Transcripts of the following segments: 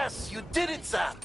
Yes, you did it, Sam!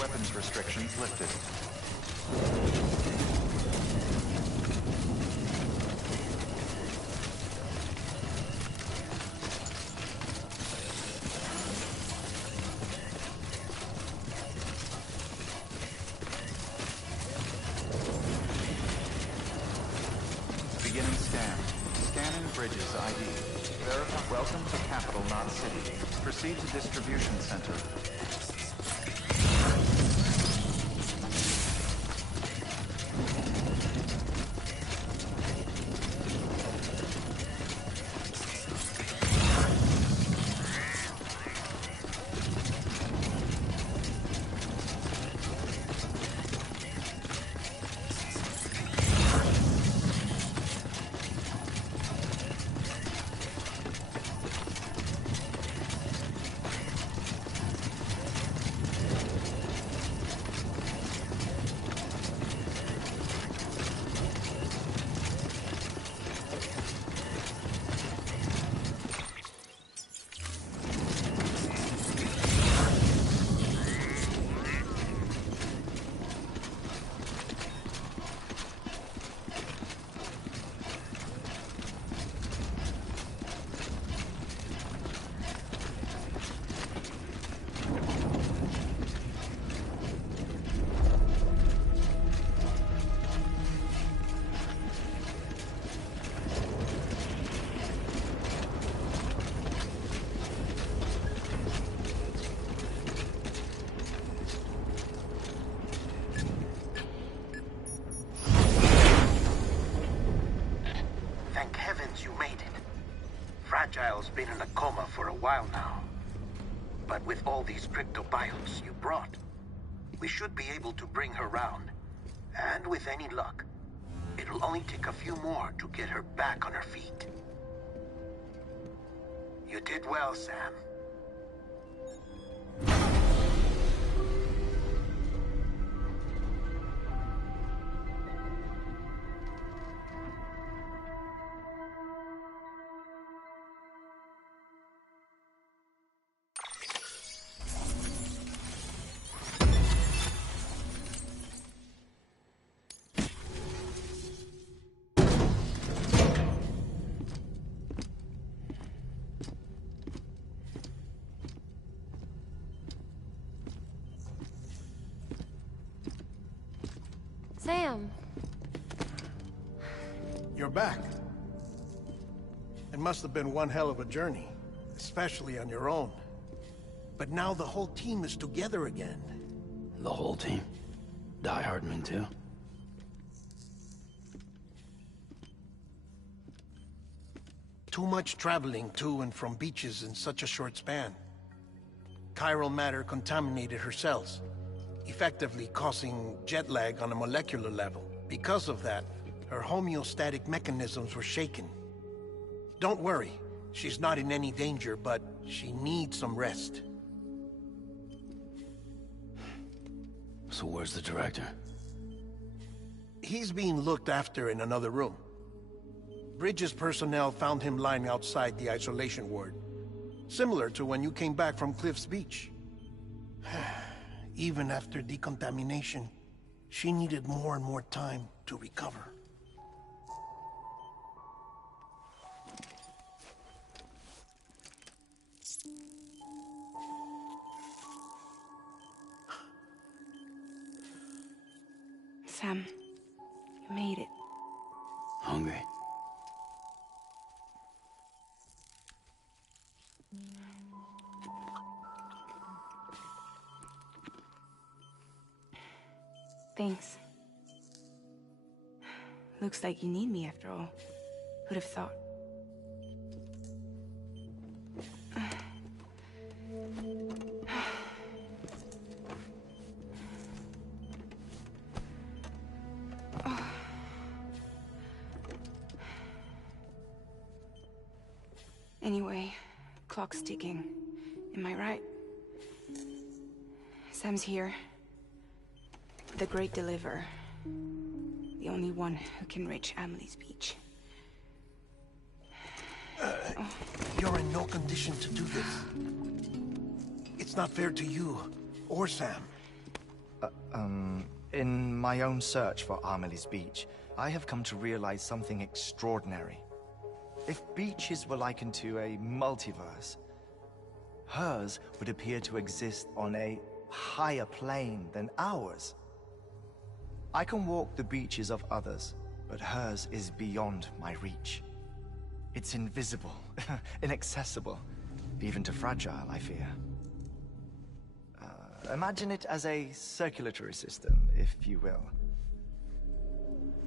weapons restrictions lifted. Beginning scan. Scanning Bridges ID. Verify. Welcome to Capital, not City. Proceed to Distribution Center. Fragile's been in a coma for a while now. But with all these cryptobiotes you brought, we should be able to bring her round. And with any luck, it'll only take a few more to get her back on her feet. You did well, Sam. Sam. You're back. It must have been one hell of a journey, especially on your own. But now the whole team is together again. The whole team? Die Hardman too? Too much traveling to and from beaches in such a short span. Chiral matter contaminated her cells, effectively causing jet lag on a molecular level. Because of that, her homeostatic mechanisms were shaken. Don't worry, she's not in any danger, but she needs some rest. So where's the director? He's being looked after in another room. Bridges personnel found him lying outside the isolation ward, similar to when you came back from Cliff's Beach. Even after decontamination, she needed more and more time to recover. Sam, you made it. Hungry? Thanks. Looks like you need me after all. Who'd have thought? Anyway, clock's ticking. Am I right? Sam's here. The Great Deliverer. The only one who can reach Amelie's Beach. You're in no condition to do this. It's not fair to you or Sam. In my own search for Amelie's Beach, I have come to realize something extraordinary. If beaches were likened to a multiverse, hers would appear to exist on a higher plane than ours. I can walk the beaches of others, but hers is beyond my reach. It's invisible, inaccessible, even to Fragile, I fear. Imagine it as a circulatory system, if you will.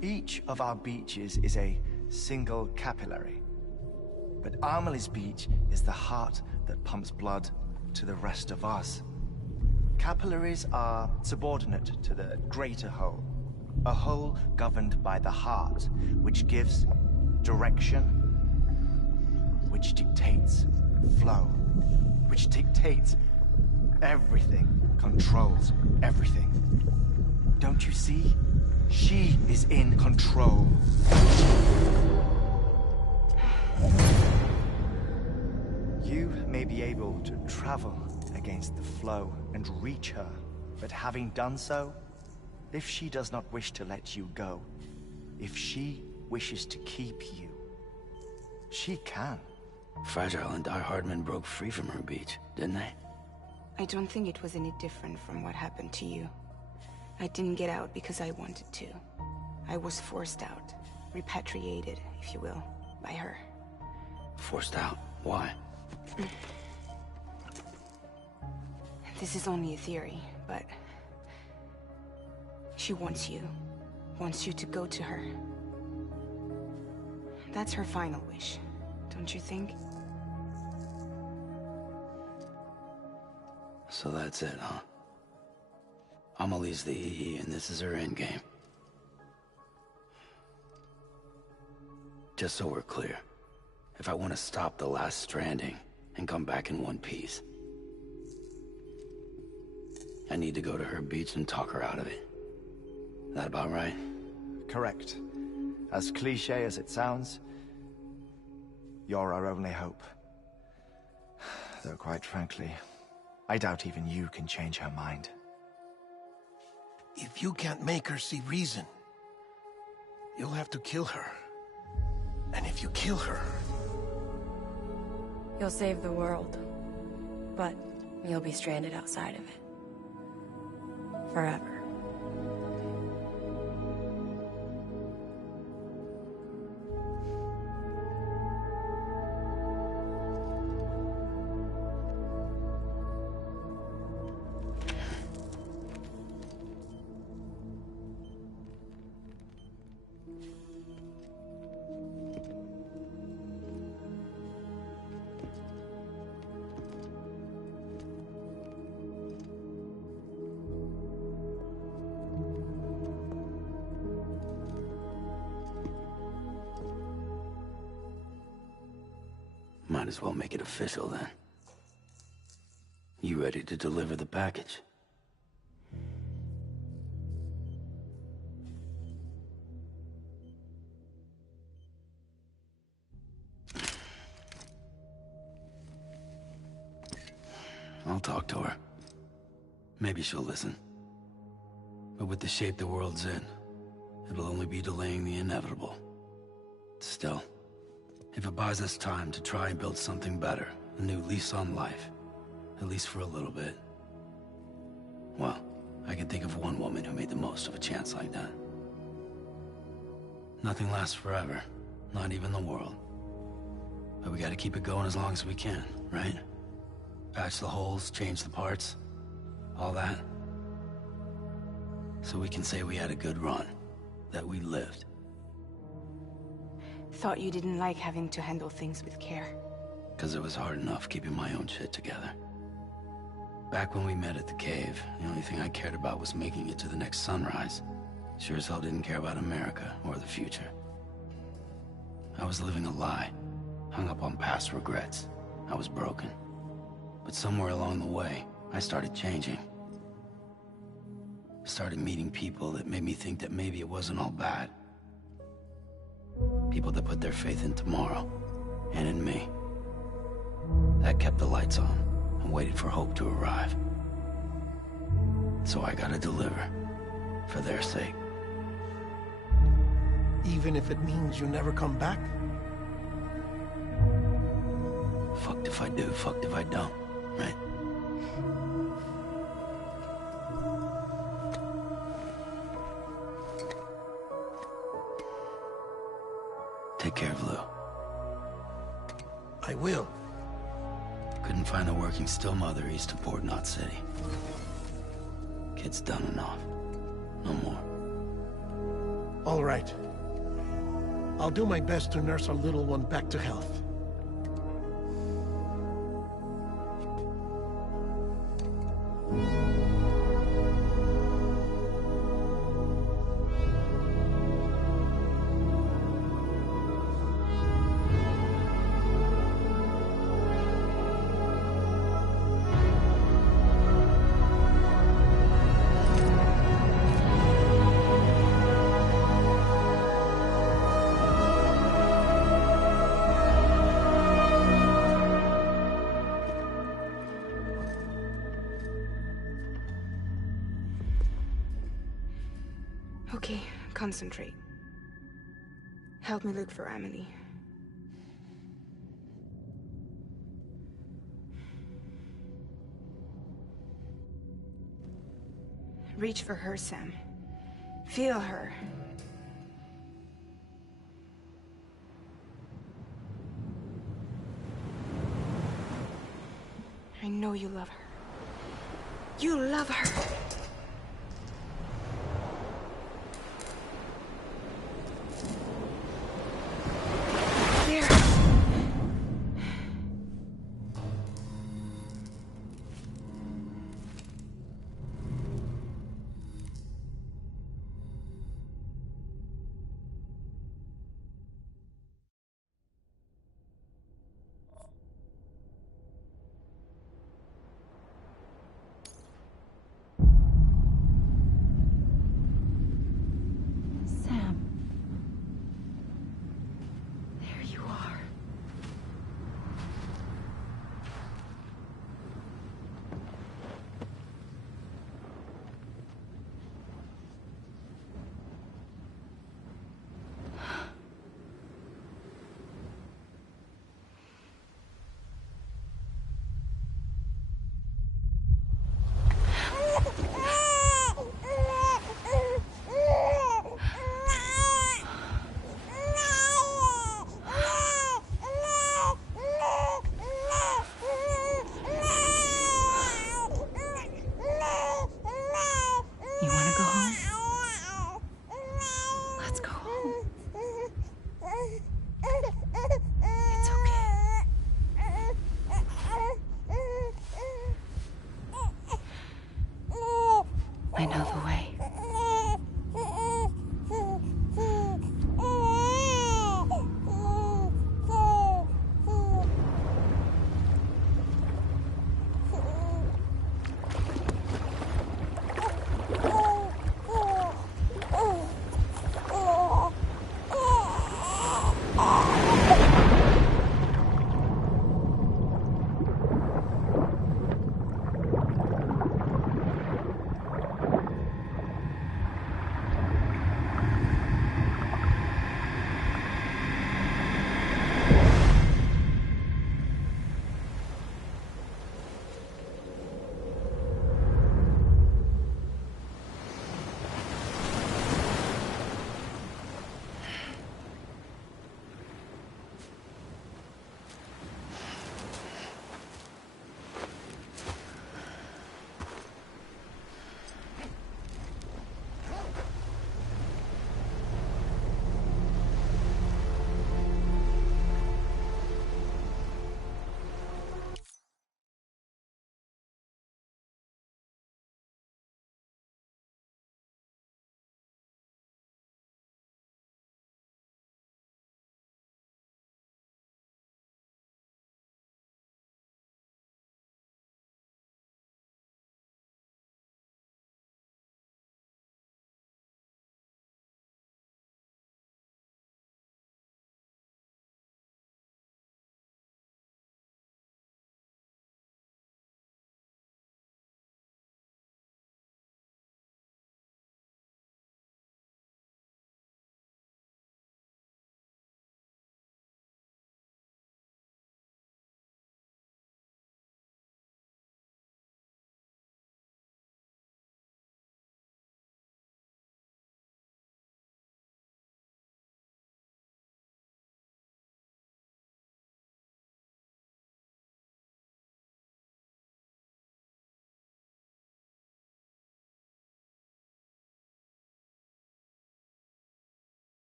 Each of our beaches is a single capillary. But Amelie's Beach is the heart that pumps blood to the rest of us. Capillaries are subordinate to the greater whole. A whole governed by the heart, which gives direction, which dictates flow, which dictates everything, controls everything. Don't you see? She is in control. You may be able to travel against the flow and reach her, but having done so, if she does not wish to let you go, if she wishes to keep you, she can. Fragile and Die Hardman broke free from her beach, didn't they? I don't think it was any different from what happened to you. I didn't get out because I wanted to. I was forced out. Repatriated, if you will, by her. Forced out? Why? This is only a theory, but... she wants you. Wants you to go to her. That's her final wish, don't you think? So that's it, huh? Amelie's the EE, and this is her endgame. Just so we're clear, if I want to stop the last Stranding and come back in one piece, I need to go to her beach and talk her out of it. That about right? Correct. As cliché as it sounds, you're our only hope. Though quite frankly, I doubt even you can change her mind. If you can't make her see reason, you'll have to kill her. And if you kill her... You'll save the world, but you'll be stranded outside of it. Forever. Might as well make it official then. You ready to deliver the package? I'll talk to her. Maybe she'll listen. But with the shape the world's in, it'll only be delaying the inevitable. Still, if it buys us time to try and build something better, a new lease on life, at least for a little bit, well, I can think of one woman who made the most of a chance like that. Nothing lasts forever, not even the world. But we gotta keep it going as long as we can, right? Patch the holes, change the parts, all that. So we can say we had a good run, that we lived. Thought you didn't like having to handle things with care. 'Cause it was hard enough keeping my own shit together. Back when we met at the cave, the only thing I cared about was making it to the next sunrise. Sure as hell didn't care about America or the future. I was living a lie, hung up on past regrets. I was broken. But somewhere along the way, I started changing. Started meeting people that made me think that maybe it wasn't all bad. People that put their faith in tomorrow, and in me. That kept the lights on, and waited for hope to arrive. So I gotta deliver. For their sake. Even if it means you never come back? Fucked if I do, fucked if I don't, right? Take care of Lou. I will. Couldn't find a working still mother east of Port Knot City. Kid's done enough. No more. All right. I'll do my best to nurse our little one back to health. Okay, concentrate. Help me look for Emily. Reach for her, Sam. Feel her. I know you love her. You love her! There! Sam. There you are. You want to go home? Let's go home. It's okay. I know the way.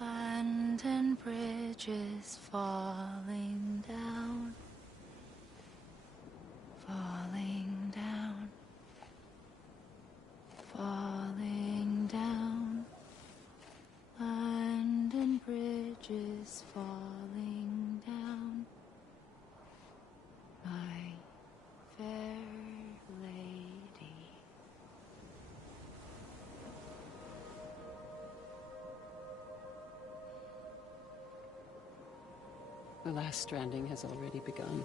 London Bridge is falling down, falling down, falling down. London Bridge is falling down, my fair lady. The last stranding has already begun.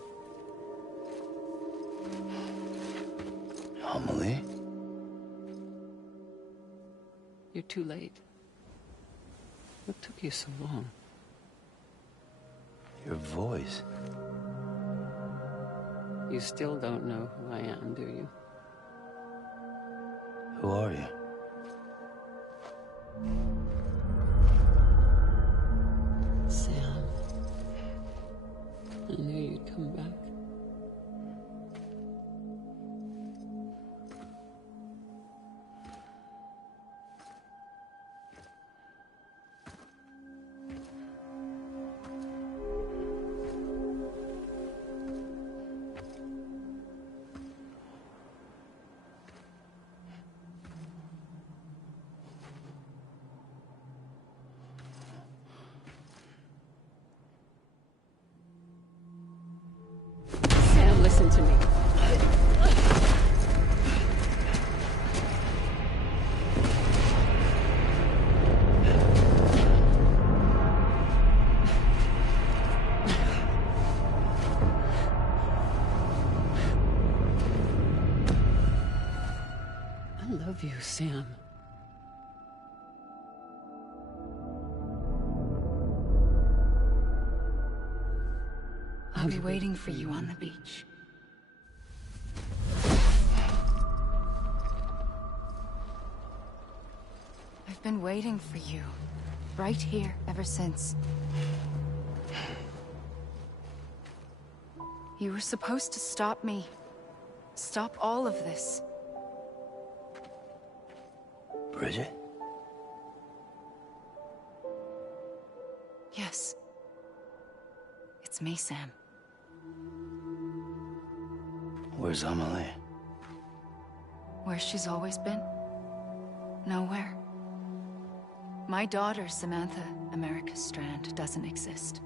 Amelie? You're too late. What took you so long? Your voice. You still don't know who I am, do you? Who are you? Sam. I knew you'd come back. Sam, listen to me. I love you, Sam. I'll be waiting for you on the beach. I've been waiting for you, right here, ever since. You were supposed to stop me. Stop all of this. Bridget? Yes. It's me, Sam. Where's Amelie? Where she's always been. Nowhere. My daughter, Samantha America Strand, doesn't exist.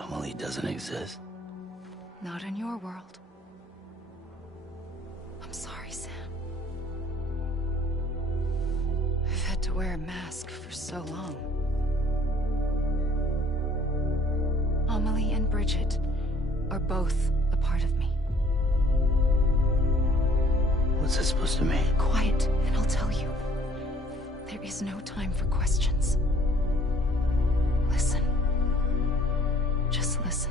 Amelie doesn't exist. Not in your world. I'm sorry, Sam. I've had to wear a mask for so long. Amelie and Bridget are both a part of me. What's that supposed to mean? Quiet, and I'll tell you. There is no time for questions. Listen. Just listen.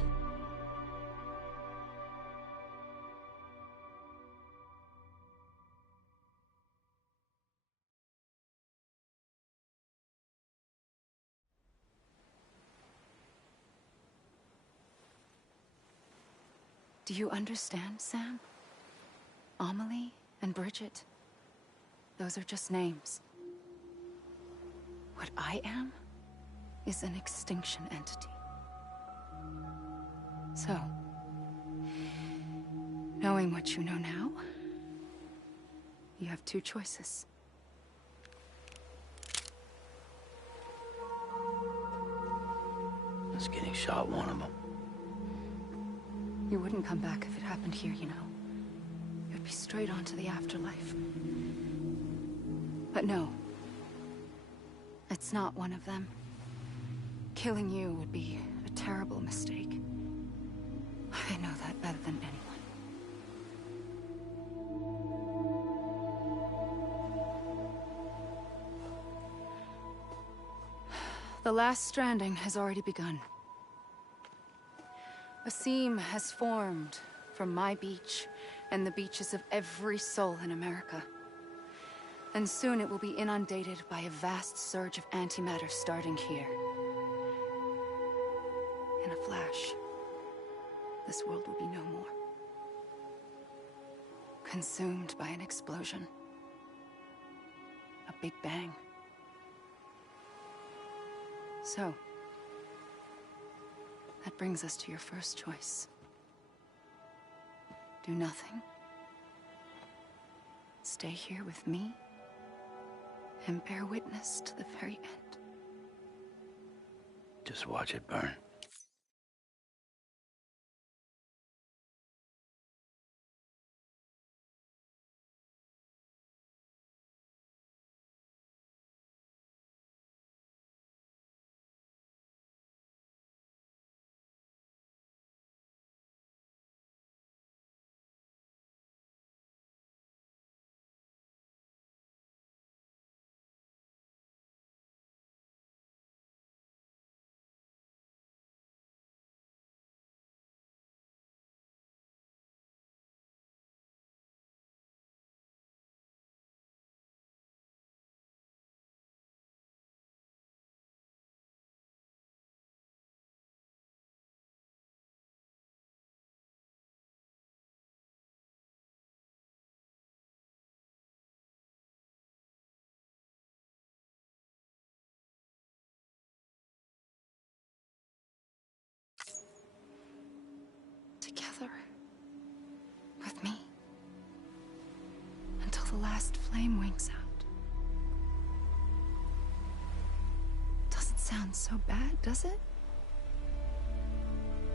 Do you understand, Sam? Amelie and Bridget, those are just names. What I am is an extinction entity. So, knowing what you know now, you have two choices. Is getting shot one of them? You wouldn't come back if it happened here, you know. You'd be straight on to the afterlife. But no. It's not one of them. Killing you would be a terrible mistake. I know that better than anyone. The last stranding has already begun. A seam has formed from my beach and the beaches of every soul in America. And soon it will be inundated by a vast surge of antimatter starting here. In a flash, this world will be no more. Consumed by an explosion. A big bang. So, that brings us to your first choice. Do nothing. Stay here with me, and bear witness to the very end. Just watch it burn. Together. With me. Until the last flame winks out. Doesn't sound so bad, does it?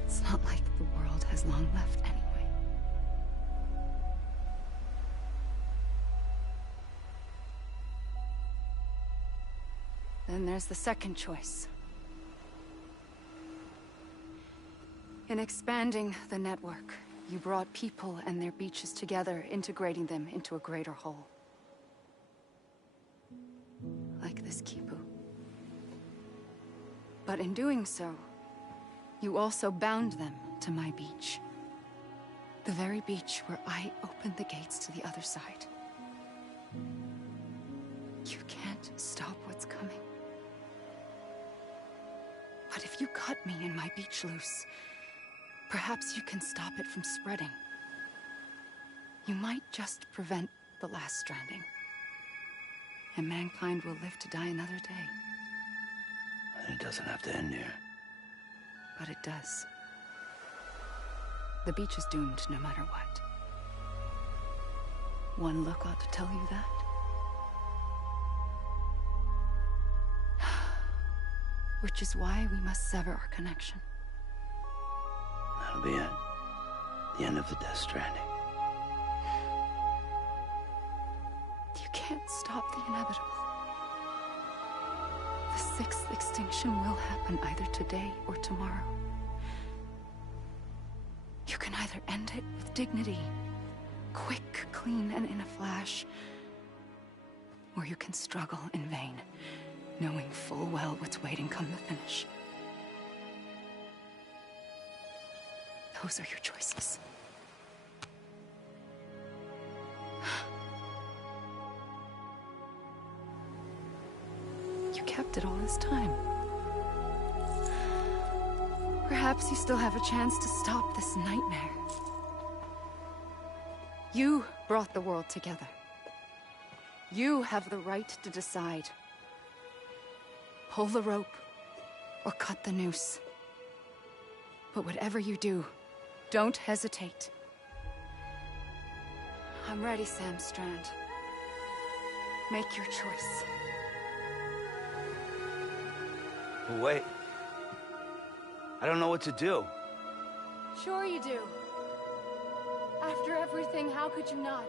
It's not like the world has long left anyway. Then there's the second choice. In expanding the network, you brought people and their beaches together, integrating them into a greater whole. Like this Kipu. But in doing so, you also bound them to my beach. The very beach where I opened the gates to the other side. You can't stop what's coming. But if you cut me and my beach loose, perhaps you can stop it from spreading. You might just prevent the last stranding. And mankind will live to die another day. And it doesn't have to end here. But it does. The beach is doomed no matter what. One look ought to tell you that. Which is why we must sever our connection. That'll be it. The end of the Death Stranding. You can't stop the inevitable. The sixth extinction will happen either today or tomorrow. You can either end it with dignity, quick, clean, and in a flash, or you can struggle in vain, knowing full well what's waiting come the finish. Those are your choices. You kept it all this time. Perhaps you still have a chance to stop this nightmare. You brought the world together. You have the right to decide. Pull the rope or cut the noose. But whatever you do, don't hesitate. I'm ready, Sam Strand. Make your choice. Wait. I don't know what to do. Sure you do. After everything, how could you not?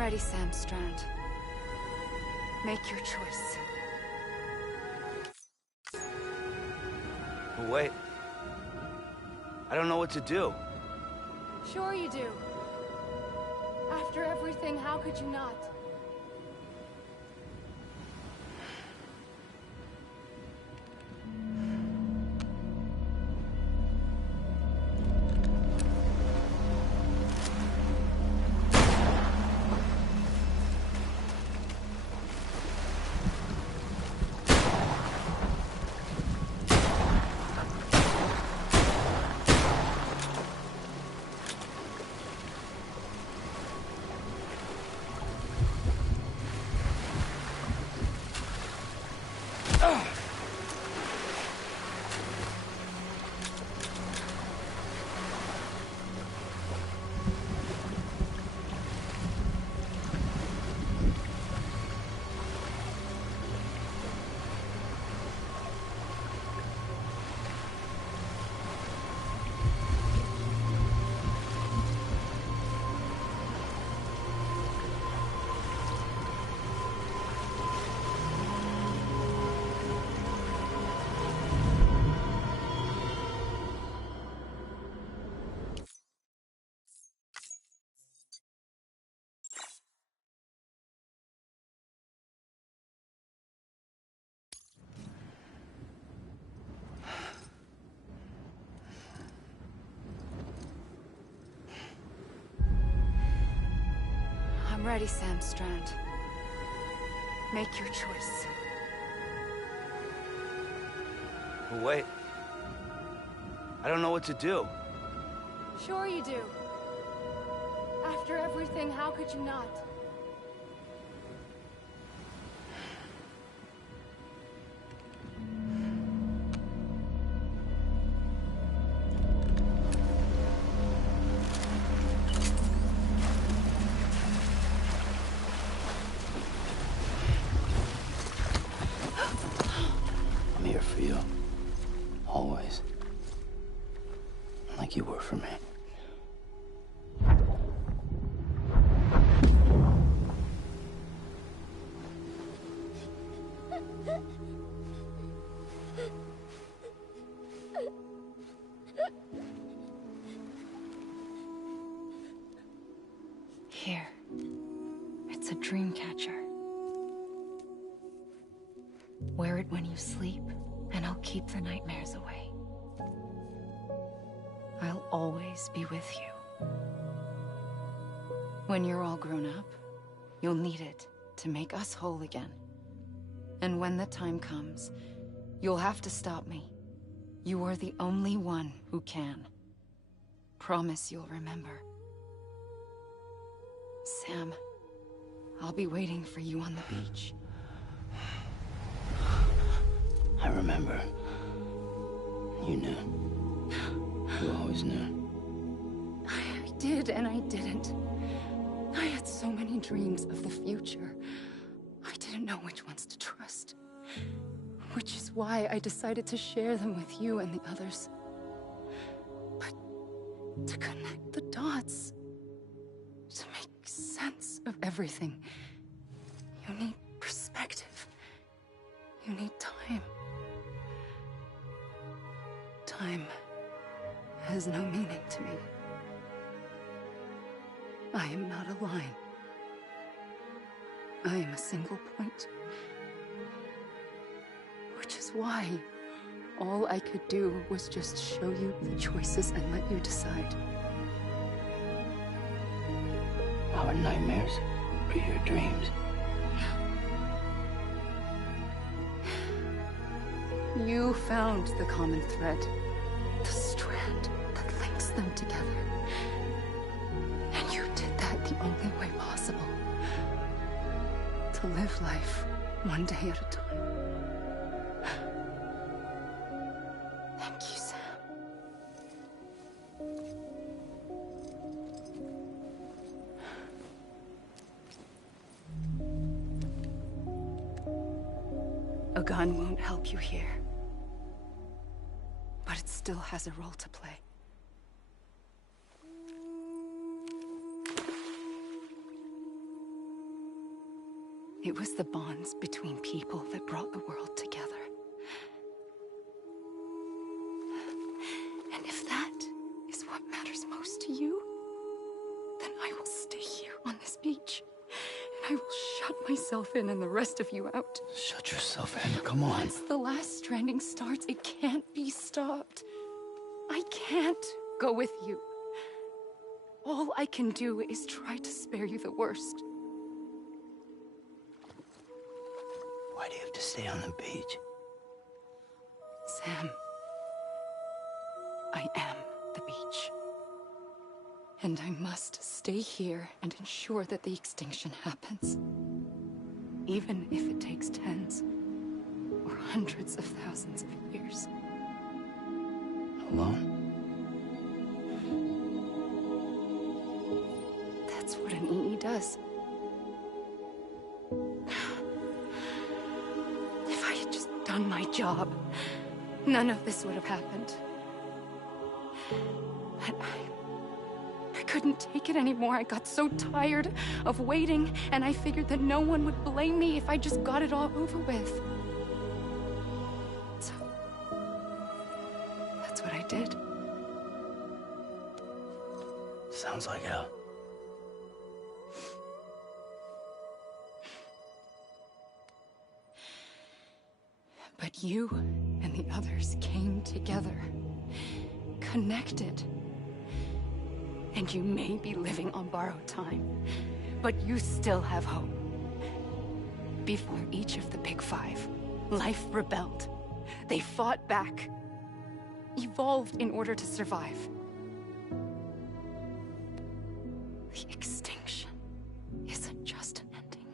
ready, Sam Strand. Make your choice. But wait. I don't know what to do. Sure you do. After everything, how could you not? I'm ready, Sam Strand. Make your choice. But wait. I don't know what to do. Sure you do. After everything, how could you not? I'm here for you. Always. Like you were for me. Here. It's a dream catcher. Wear it when you sleep, and I'll keep the nightmares away. I'll always be with you. When you're all grown up, you'll need it to make us whole again. And when the time comes, you'll have to stop me. You are the only one who can. Promise you'll remember. Sam, I'll be waiting for you on the beach. I remember. You knew. You always knew. I did and I didn't. I had so many dreams of the future. I didn't know which ones to trust. Which is why I decided to share them with you and the others. But to connect the dots, to make sense of everything, you need perspective. You need time. Time has no meaning to me. I am not a line. I am a single point. Which is why all I could do was just show you the choices and let you decide. Our nightmares are your dreams. You found the common thread, the strand that links them together. And you did that the only way possible. To live life one day at a time. Thank you, Sam. A gun won't help you here. But it still has a role to play. It was the bonds between people that brought the world together. And if that is what matters most to you, then I will stay here on this beach. And I will shut myself in and the rest of you out. Shut yourself in, come on. Once the last stranding starts, it can't be stopped. I can't go with you. All I can do is try to spare you the worst. Why do you have to stay on the beach? Sam, I am the beach. And I must stay here and ensure that the extinction happens. Even if it takes tens or hundreds of thousands of years. Alone? That's what an EE does. If I had just done my job, none of this would have happened. But I couldn't take it anymore. I got so tired of waiting, and I figured that no one would blame me if I just got it all over with. So, that's what I did. Sounds like hell. But you and the others came together, connected. And you may be living on borrowed time, but you still have hope. Before each of the Big Five, life rebelled. They fought back, evolved in order to survive. The extinction isn't just an ending.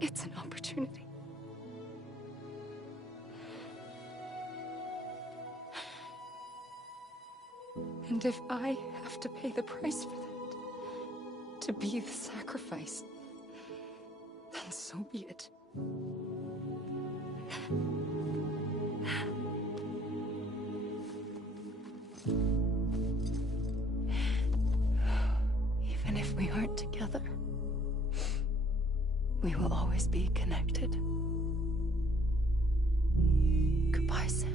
It's an opportunity. And if I have to pay the price for that, to be the sacrifice, then so be it. Even if we aren't together, we will always be connected. Goodbye, Sam.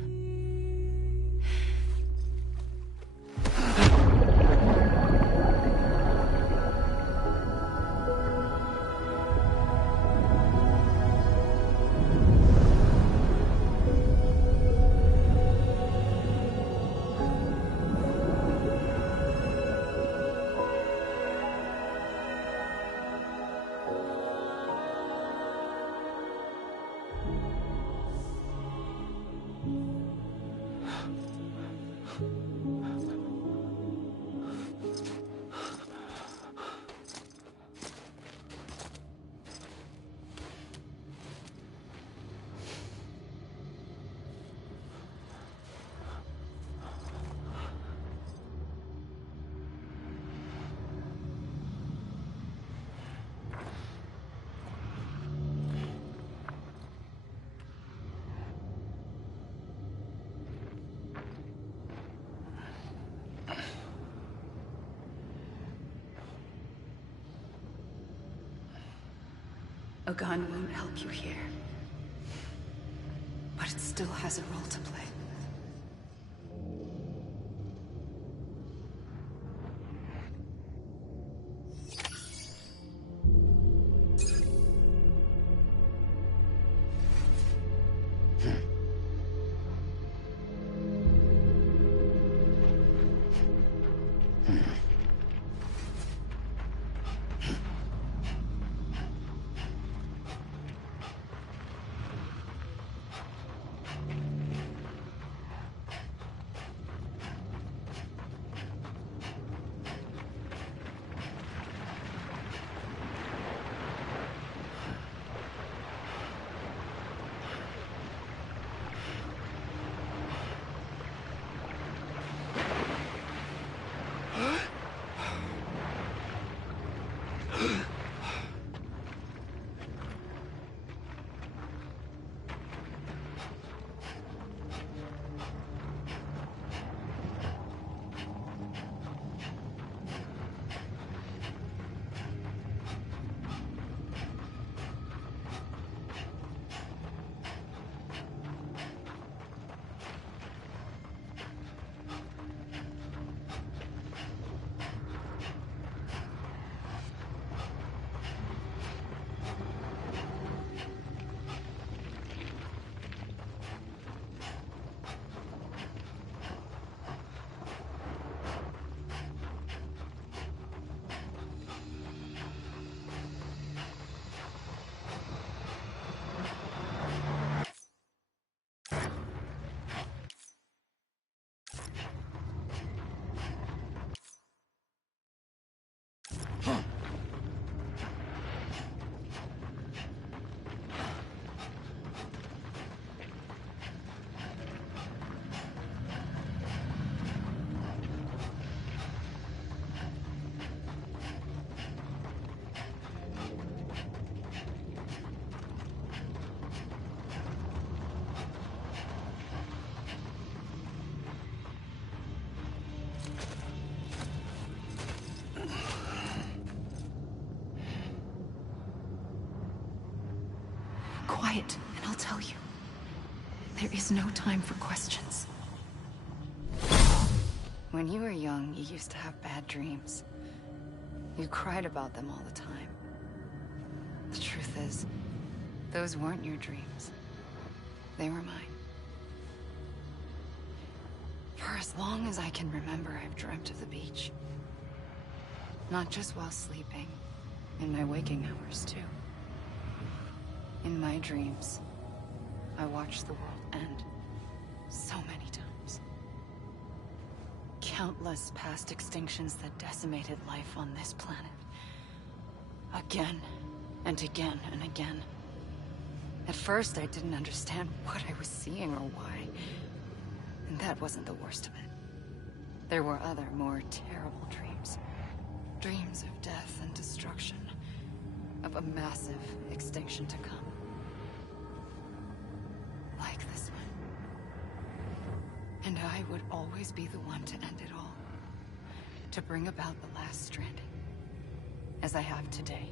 A gun won't help you here, but it still has a role to play. quiet, and I'll tell you. There is no time for questions. When you were young, you used to have bad dreams. You cried about them all the time. The truth is, those weren't your dreams. They were mine. For as long as I can remember, I've dreamt of the beach. Not just while sleeping, in my waking hours, too. In my dreams, I watched the world end so many times. Countless past extinctions that decimated life on this planet. Again, and again, and again. At first, I didn't understand what I was seeing or why. And that wasn't the worst of it. There were other, more terrible dreams. Dreams of death and destruction. Of a massive extinction to come. Like this one. And I would always be the one to end it all. To bring about the last stranding. As I have today.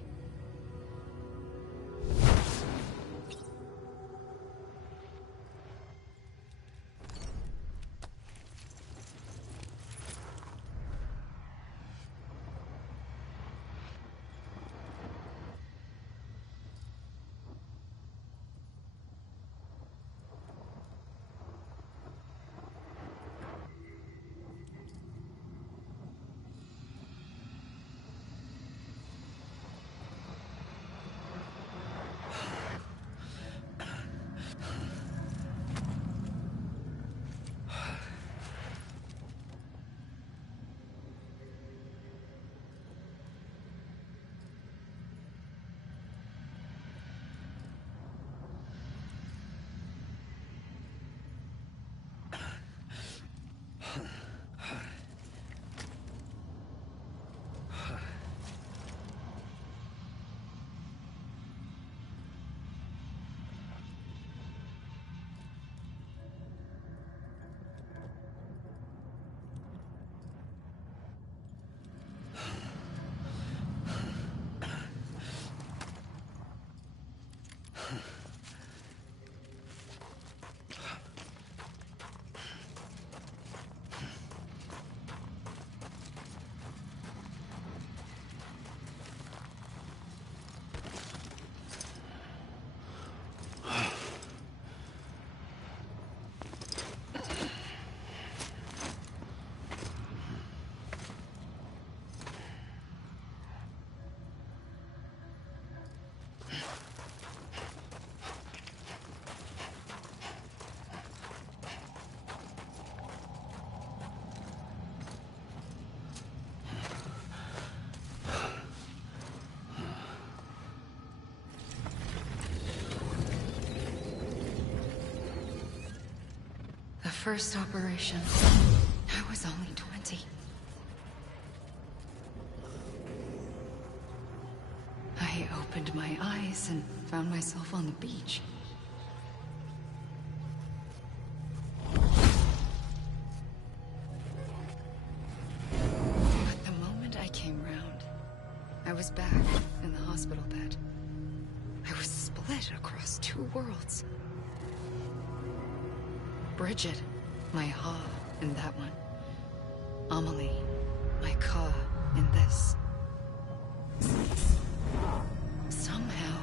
The first operation, I was only 20. I opened my eyes and found myself on the beach. But the moment I came round, I was back in the hospital bed. I was split across two worlds. Bridget, my Ha in that one. Amelie, my Ka in this. Somehow,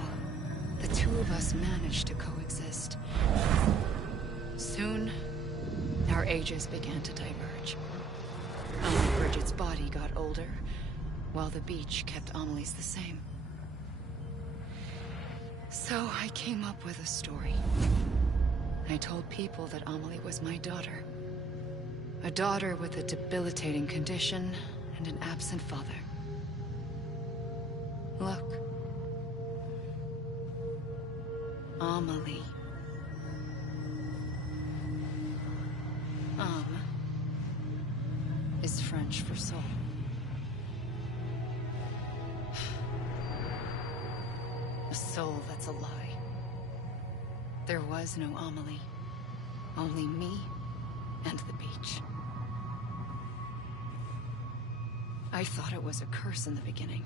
the two of us managed to coexist. Soon, our ages began to diverge. Only Bridget's body got older, while the beach kept Amelie's the same. So I came up with a story. I told people that Amelie was my daughter. A daughter with a debilitating condition and an absent father. Look. Amelie. Âme is French for soul. A soul that's a lie. There was no Amelie. Only me and the beach. I thought it was a curse in the beginning.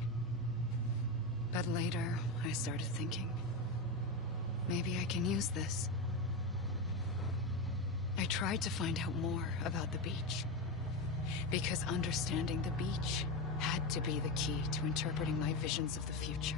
But later, I started thinking. Maybe I can use this. I tried to find out more about the beach. Because understanding the beach had to be the key to interpreting my visions of the future.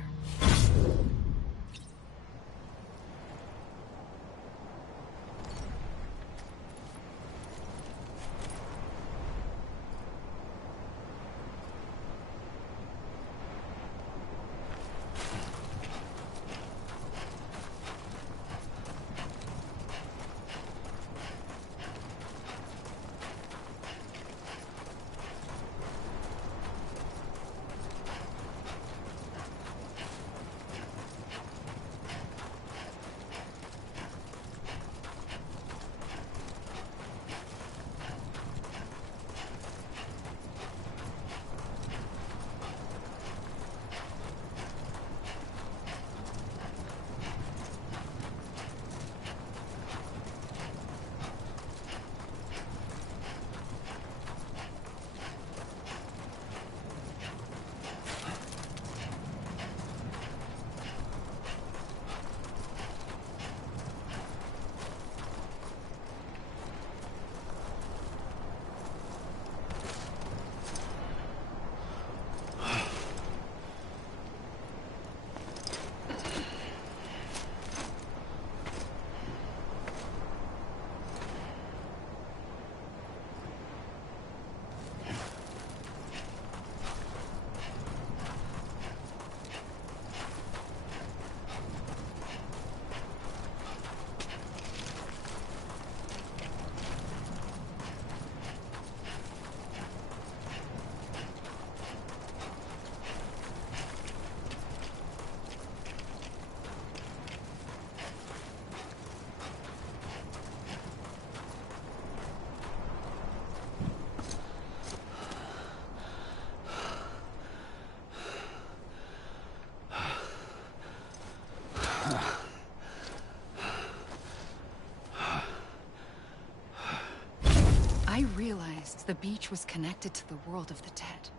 I realized the beach was connected to the world of the dead,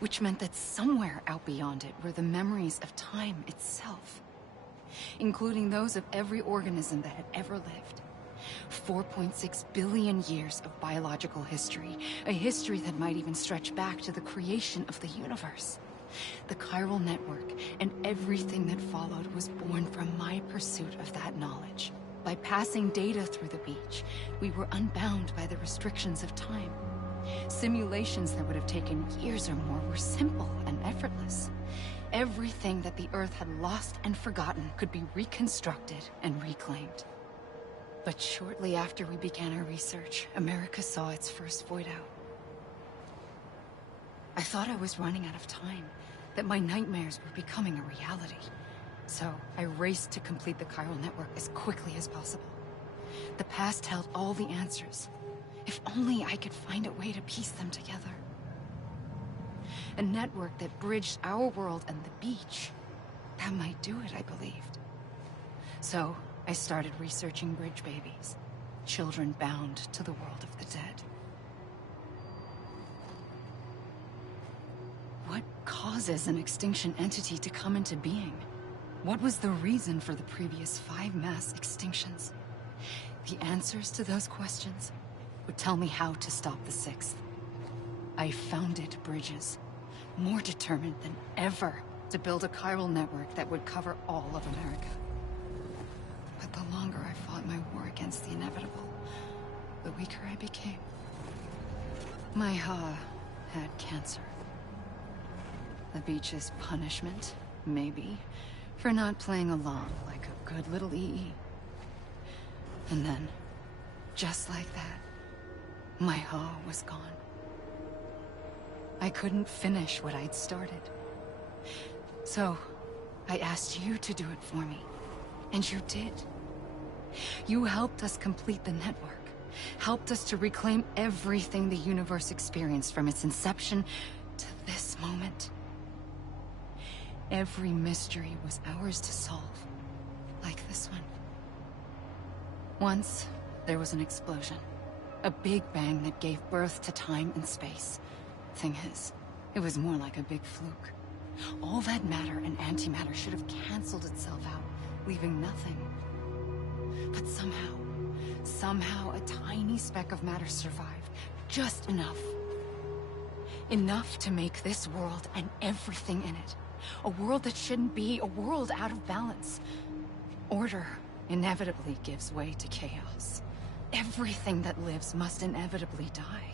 which meant that somewhere out beyond it were the memories of time itself, including those of every organism that had ever lived. 4.6 billion years of biological history, a history that might even stretch back to the creation of the universe. The chiral network and everything that followed was born from my pursuit of that knowledge. By passing data through the beach, we were unbound by the restrictions of time. Simulations that would have taken years or more were simple and effortless. Everything that the Earth had lost and forgotten could be reconstructed and reclaimed. But shortly after we began our research, America saw its first void out. I thought I was running out of time, that my nightmares were becoming a reality. So I raced to complete the chiral network as quickly as possible. The past held all the answers. If only I could find a way to piece them together. A network that bridged our world and the beach. That might do it, I believed. So I started researching bridge babies. Children bound to the world of the dead. What causes an extinction entity to come into being? What was the reason for the previous 5 mass extinctions? The answers to those questions would tell me how to stop the 6th. I founded bridges, more determined than ever to build a chiral network that would cover all of America. But the longer I fought my war against the inevitable, the weaker I became. My Ha had cancer. The beach's punishment, maybe, for not playing along like a good little EE. And then, just like that, my Ha was gone. I couldn't finish what I'd started. So, I asked you to do it for me. And you did. You helped us complete the network. Helped us to reclaim everything the universe experienced from its inception to this moment. Every mystery was ours to solve, like this one. Once, there was an explosion. A big bang that gave birth to time and space. Thing is, it was more like a big fluke. All that matter and antimatter should have canceled itself out, leaving nothing Somehow a tiny speck of matter survived. Just enough. Enough to make this world and everything in it a world that shouldn't be, a world out of balance. Order inevitably gives way to chaos. Everything that lives must inevitably die.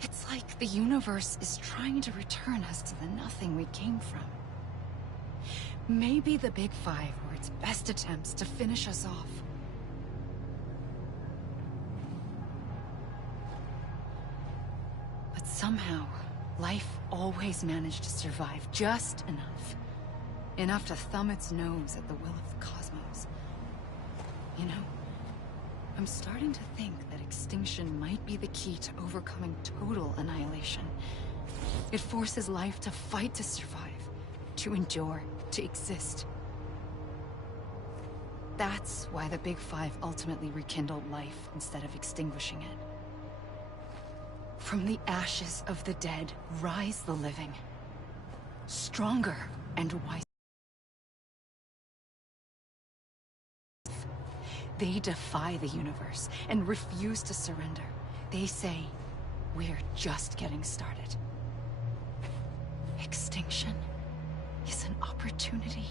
It's like the universe is trying to return us to the nothing we came from. Maybe the Big Five were its best attempts to finish us off. But somehow, life always managed to survive just enough. Enough to thumb its nose at the will of the cosmos. You know, I'm starting to think that extinction might be the key to overcoming total annihilation. It forces life to fight to survive, to endure, to exist. That's why the Big Five ultimately rekindled life instead of extinguishing it. From the ashes of the dead rise the living. Stronger and wiser. They defy the universe and refuse to surrender. They say, we're just getting started. Extinction is an opportunity.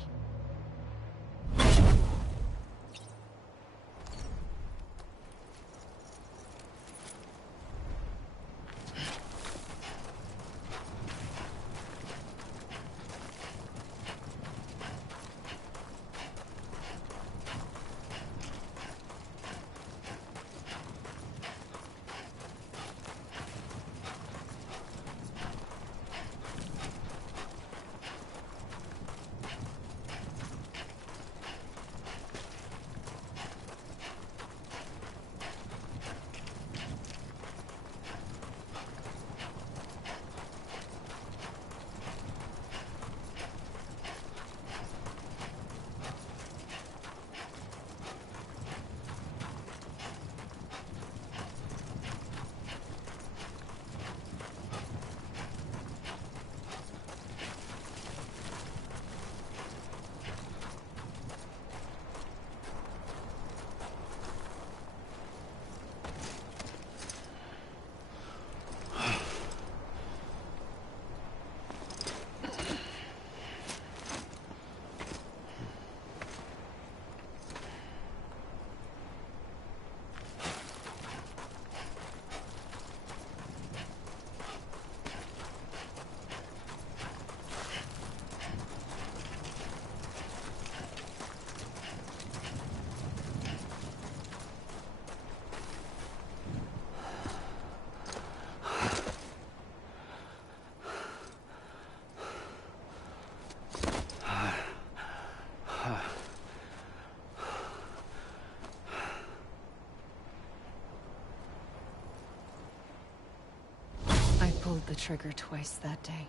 I pulled the trigger twice that day.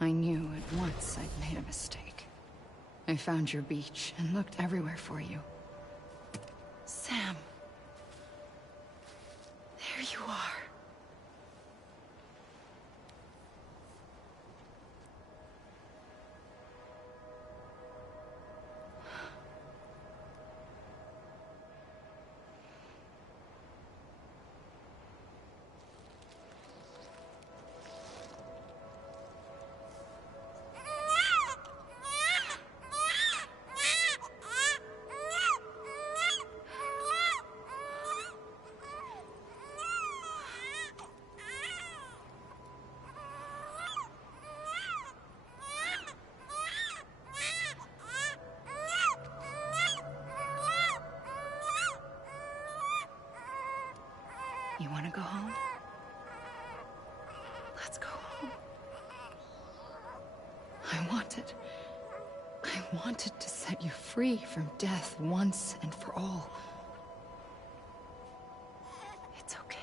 I knew at once I'd made a mistake. I found your beach and looked everywhere for you. Sam. There you are. You want to go home? Let's go home. I wanted to set you free from death once and for all. It's okay.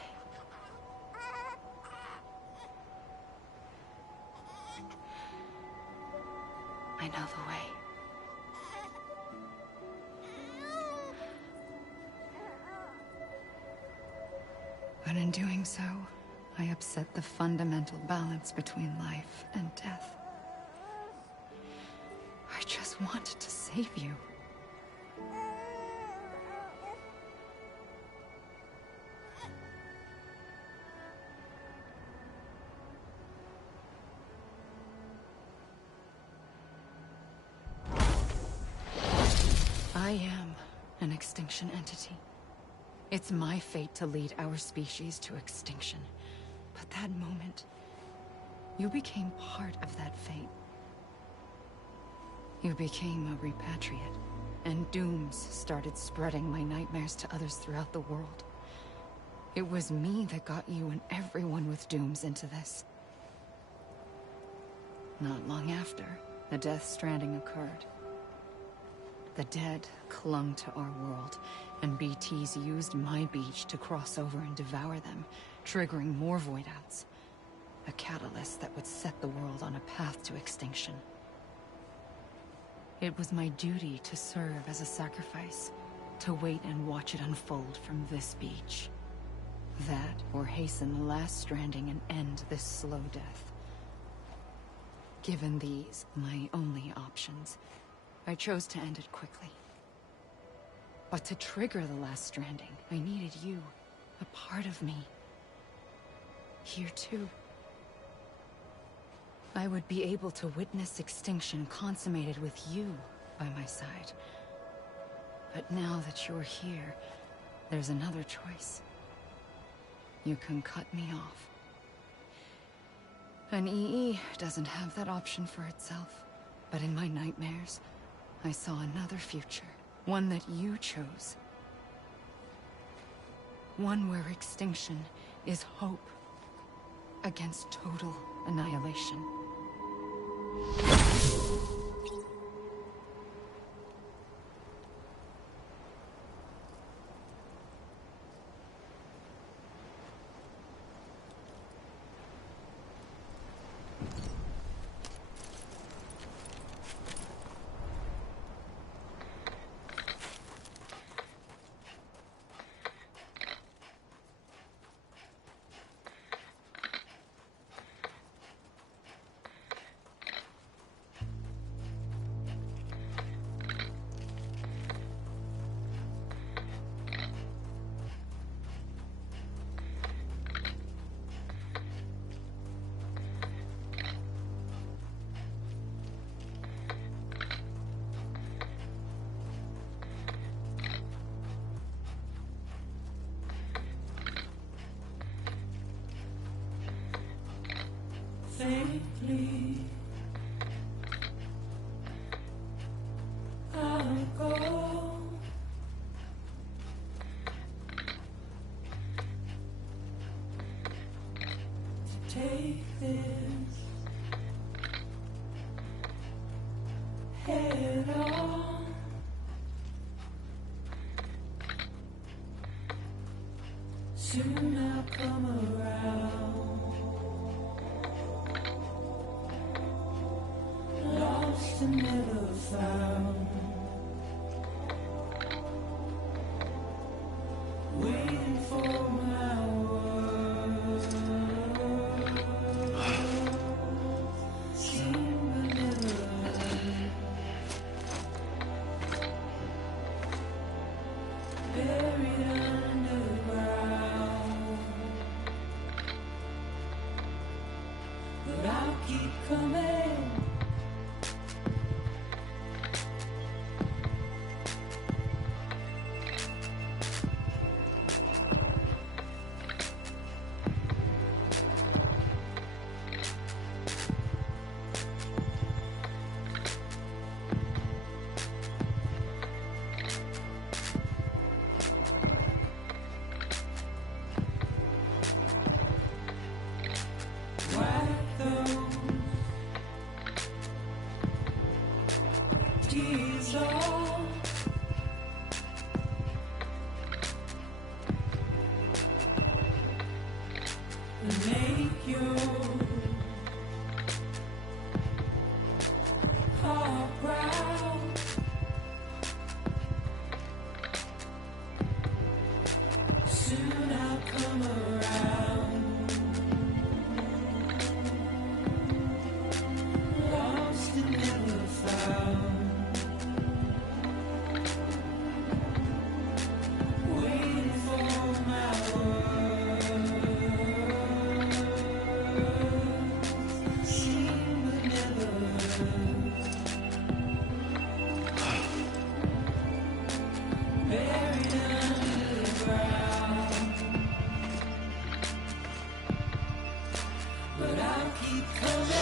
I know the way. But in doing so, I upset the fundamental balance between life and death. I just wanted to save you. An extinction entity. It's my fate to lead our species to extinction. But that moment, you became part of that fate. You became a repatriate, and dooms started spreading my nightmares to others throughout the world. It was me that got you and everyone with dooms into this. Not long after, the Death Stranding occurred. The dead clung to our world, and BTs used my beach to cross over and devour them, triggering more void outs. A catalyst that would set the world on a path to extinction. It was my duty to serve as a sacrifice, to wait and watch it unfold from this beach. That, or hasten the last stranding and end this slow death. Given these, my only options, I chose to end it quickly. But to trigger the last stranding, I needed you, a part of me. Here too. I would be able to witness extinction consummated with you by my side. But now that you're here, there's another choice. You can cut me off. An EE doesn't have that option for itself. But in my nightmares, I saw another future. One that you chose. One where extinction is hope against total annihilation. Safely, I'll go. To take this head on. Soon I'll come around. Lost and never found. Waiting for my words. Seen but never heard. Buried underground. But I'll keep coming. Whack those buried under the ground. But I'll keep coming.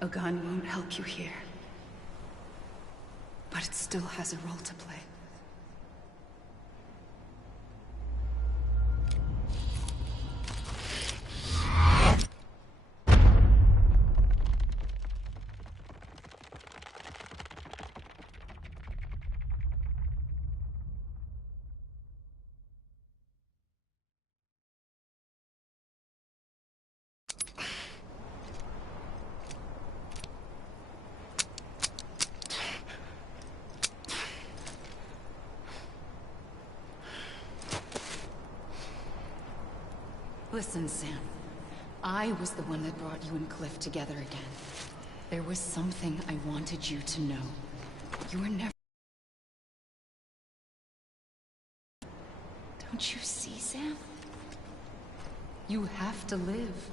A gun won't help you here. But it still has a role to play. Listen, Sam. I was the one that brought you and Cliff together again. There was something I wanted you to know. You were never... Don't you see, Sam? You have to live.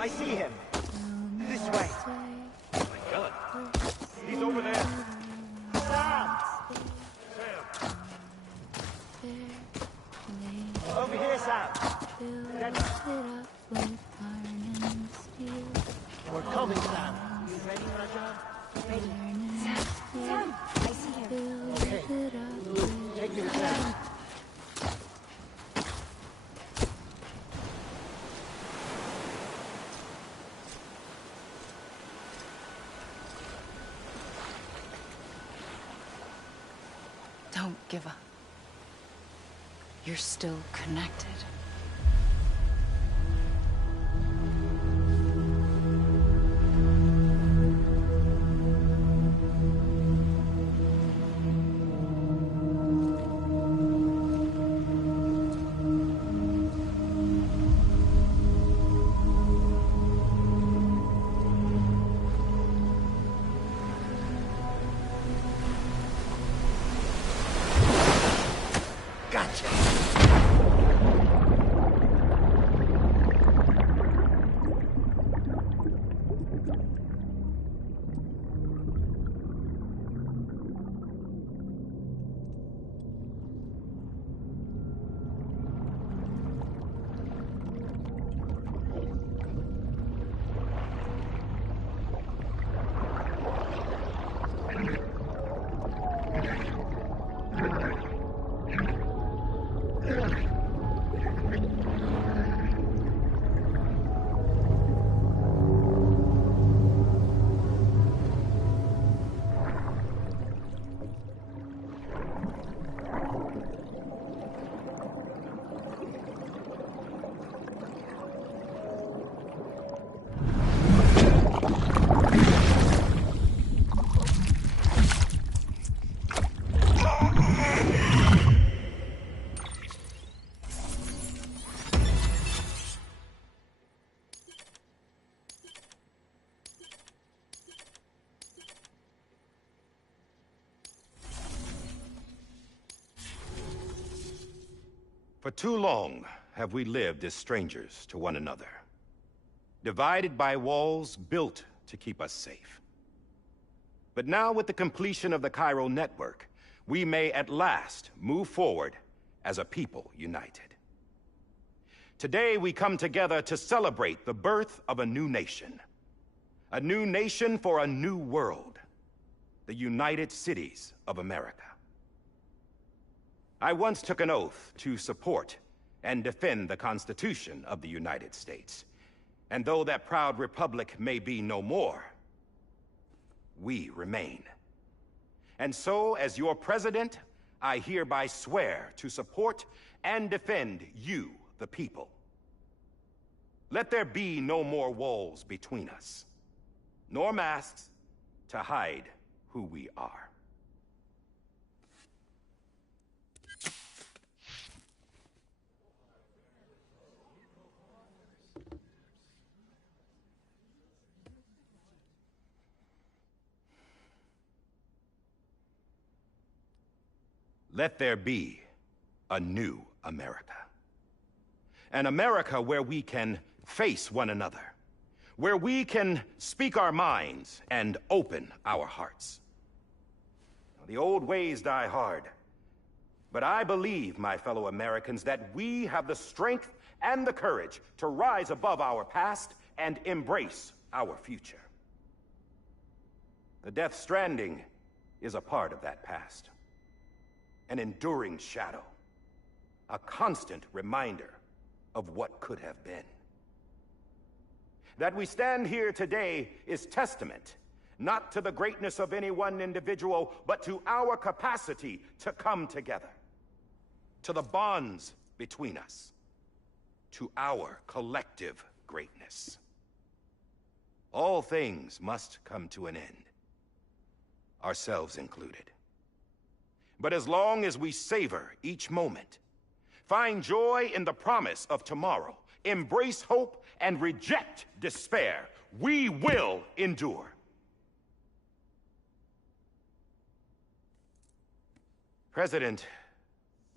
I see him. This way. My gun. He's over there. Sam! Over here, Sam. We're coming, Sam. You ready for a job? Ready. Sam, I see him. Okay. Luke, take me to Sam. Don't give up. You're still connected. For too long have we lived as strangers to one another, divided by walls built to keep us safe. But now, with the completion of the Chiral network, we may at last move forward as a people united. Today, we come together to celebrate the birth of a new nation for a new world, the United Cities of America. I once took an oath to support and defend the Constitution of the United States. And though that proud republic may be no more, we remain. And so, as your president, I hereby swear to support and defend you, the people. Let there be no more walls between us, nor masks to hide who we are. Let there be a new America. An America where we can face one another, where we can speak our minds and open our hearts. The old ways die hard, but I believe, my fellow Americans, that we have the strength and the courage to rise above our past and embrace our future. The Death Stranding is a part of that past. An enduring shadow. A constant reminder of what could have been. That we stand here today is testament, not to the greatness of any one individual, but to our capacity to come together. To the bonds between us. To our collective greatness. All things must come to an end. Ourselves included. But as long as we savor each moment, find joy in the promise of tomorrow, embrace hope, and reject despair, we will endure. President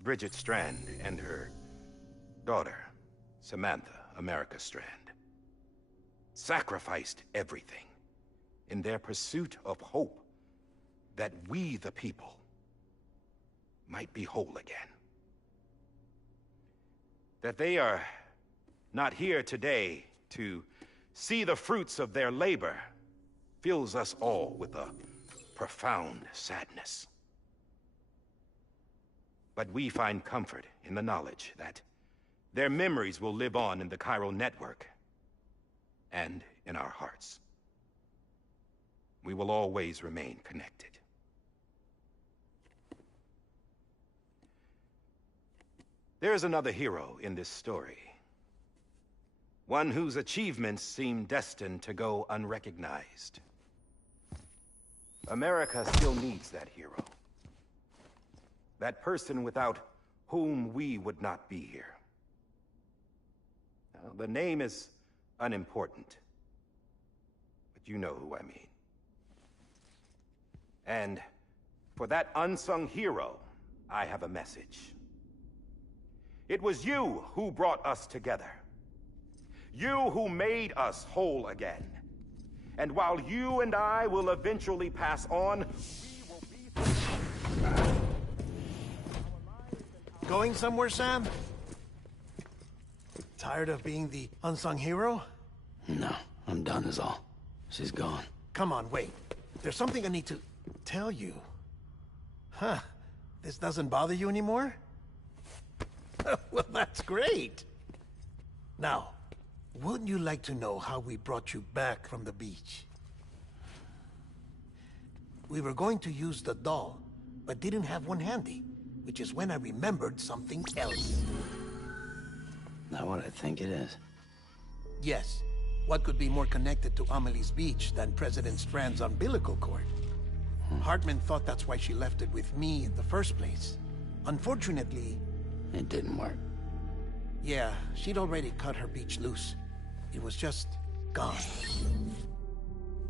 Bridget Strand and her daughter, Samantha America Strand, sacrificed everything in their pursuit of hope that we, the people, might be whole again. That they are not here today to see the fruits of their labor fills us all with a profound sadness. But we find comfort in the knowledge that their memories will live on in the chiral network and in our hearts. We will always remain connected. There is another hero in this story. One whose achievements seem destined to go unrecognized. America still needs that hero. That person without whom we would not be here. Now, the name is unimportant, but you know who I mean. And for that unsung hero, I have a message. It was you who brought us together. You who made us whole again. And while you and I will eventually pass on, we will be... Going somewhere, Sam? Tired of being the unsung hero? No, I'm done is all. She's gone. Come on, wait. There's something I need to tell you. Huh. This doesn't bother you anymore? Well, that's great. Now, wouldn't you like to know how we brought you back from the beach? We were going to use the doll, but didn't have one handy, which is when I remembered something else. Not what I think it is. Yes. What could be more connected to Amelie's beach than President Strand's umbilical cord? Hartman thought that's why she left it with me in the first place. Unfortunately... It didn't work. Yeah, she'd already cut her beach loose. It was just gone.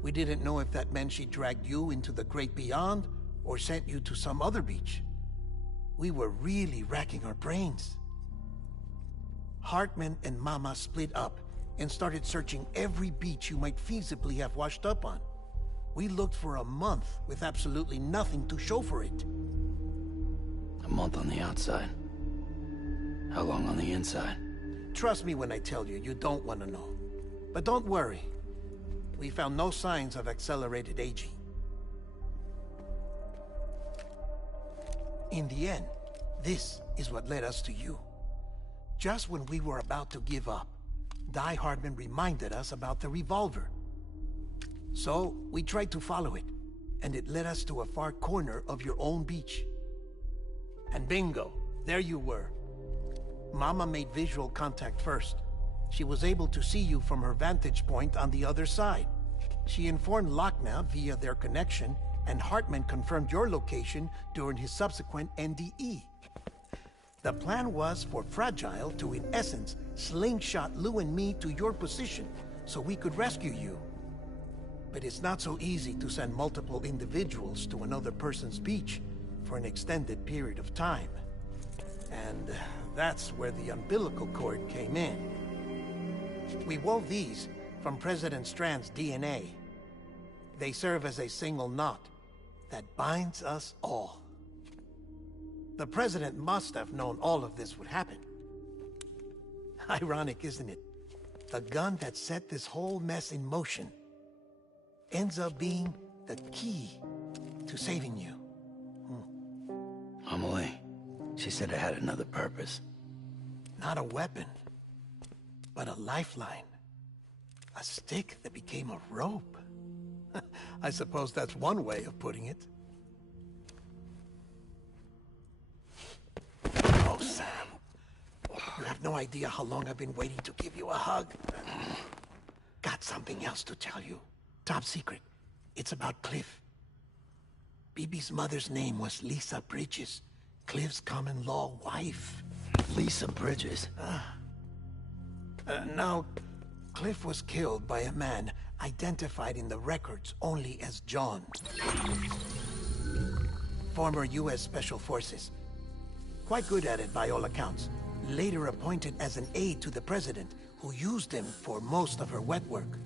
We didn't know if that meant she dragged you into the great beyond, or sent you to some other beach. We were really racking our brains. Hartman and Mama split up and started searching every beach you might feasibly have washed up on. We looked for a month with absolutely nothing to show for it. A month on the outside. How long on the inside? Trust me when I tell you, you don't want to know. But don't worry. We found no signs of accelerated aging. In the end, this is what led us to you. Just when we were about to give up, Die Hardman reminded us about the revolver. So, we tried to follow it, and it led us to a far corner of your own beach. And bingo, there you were. Mama made visual contact first. She was able to see you from her vantage point on the other side. She informed Lochna via their connection, and Hartman confirmed your location during his subsequent NDE. The plan was for Fragile to, in essence, slingshot Lou and me to your position so we could rescue you. But it's not so easy to send multiple individuals to another person's beach for an extended period of time. And that's where the umbilical cord came in. We wove these from President Strand's DNA. They serve as a single knot that binds us all. The President must have known all of this would happen. Ironic, isn't it? the gun that set this whole mess in motion ends up being the key to saving you. Amelie, she said it had another purpose. Not a weapon, but a lifeline. A stick that became a rope. I suppose that's one way of putting it. Oh, Sam. You have no idea how long I've been waiting to give you a hug. Got something else to tell you. Top secret. It's about Cliff. Bibi's mother's name was Lisa Bridges, Cliff's common-law wife. Lisa Bridges? Now, Cliff was killed by a man identified in the records only as John. Former U.S. Special Forces. Quite good at it by all accounts. Later appointed as an aide to the president, who used him for most of her wet work.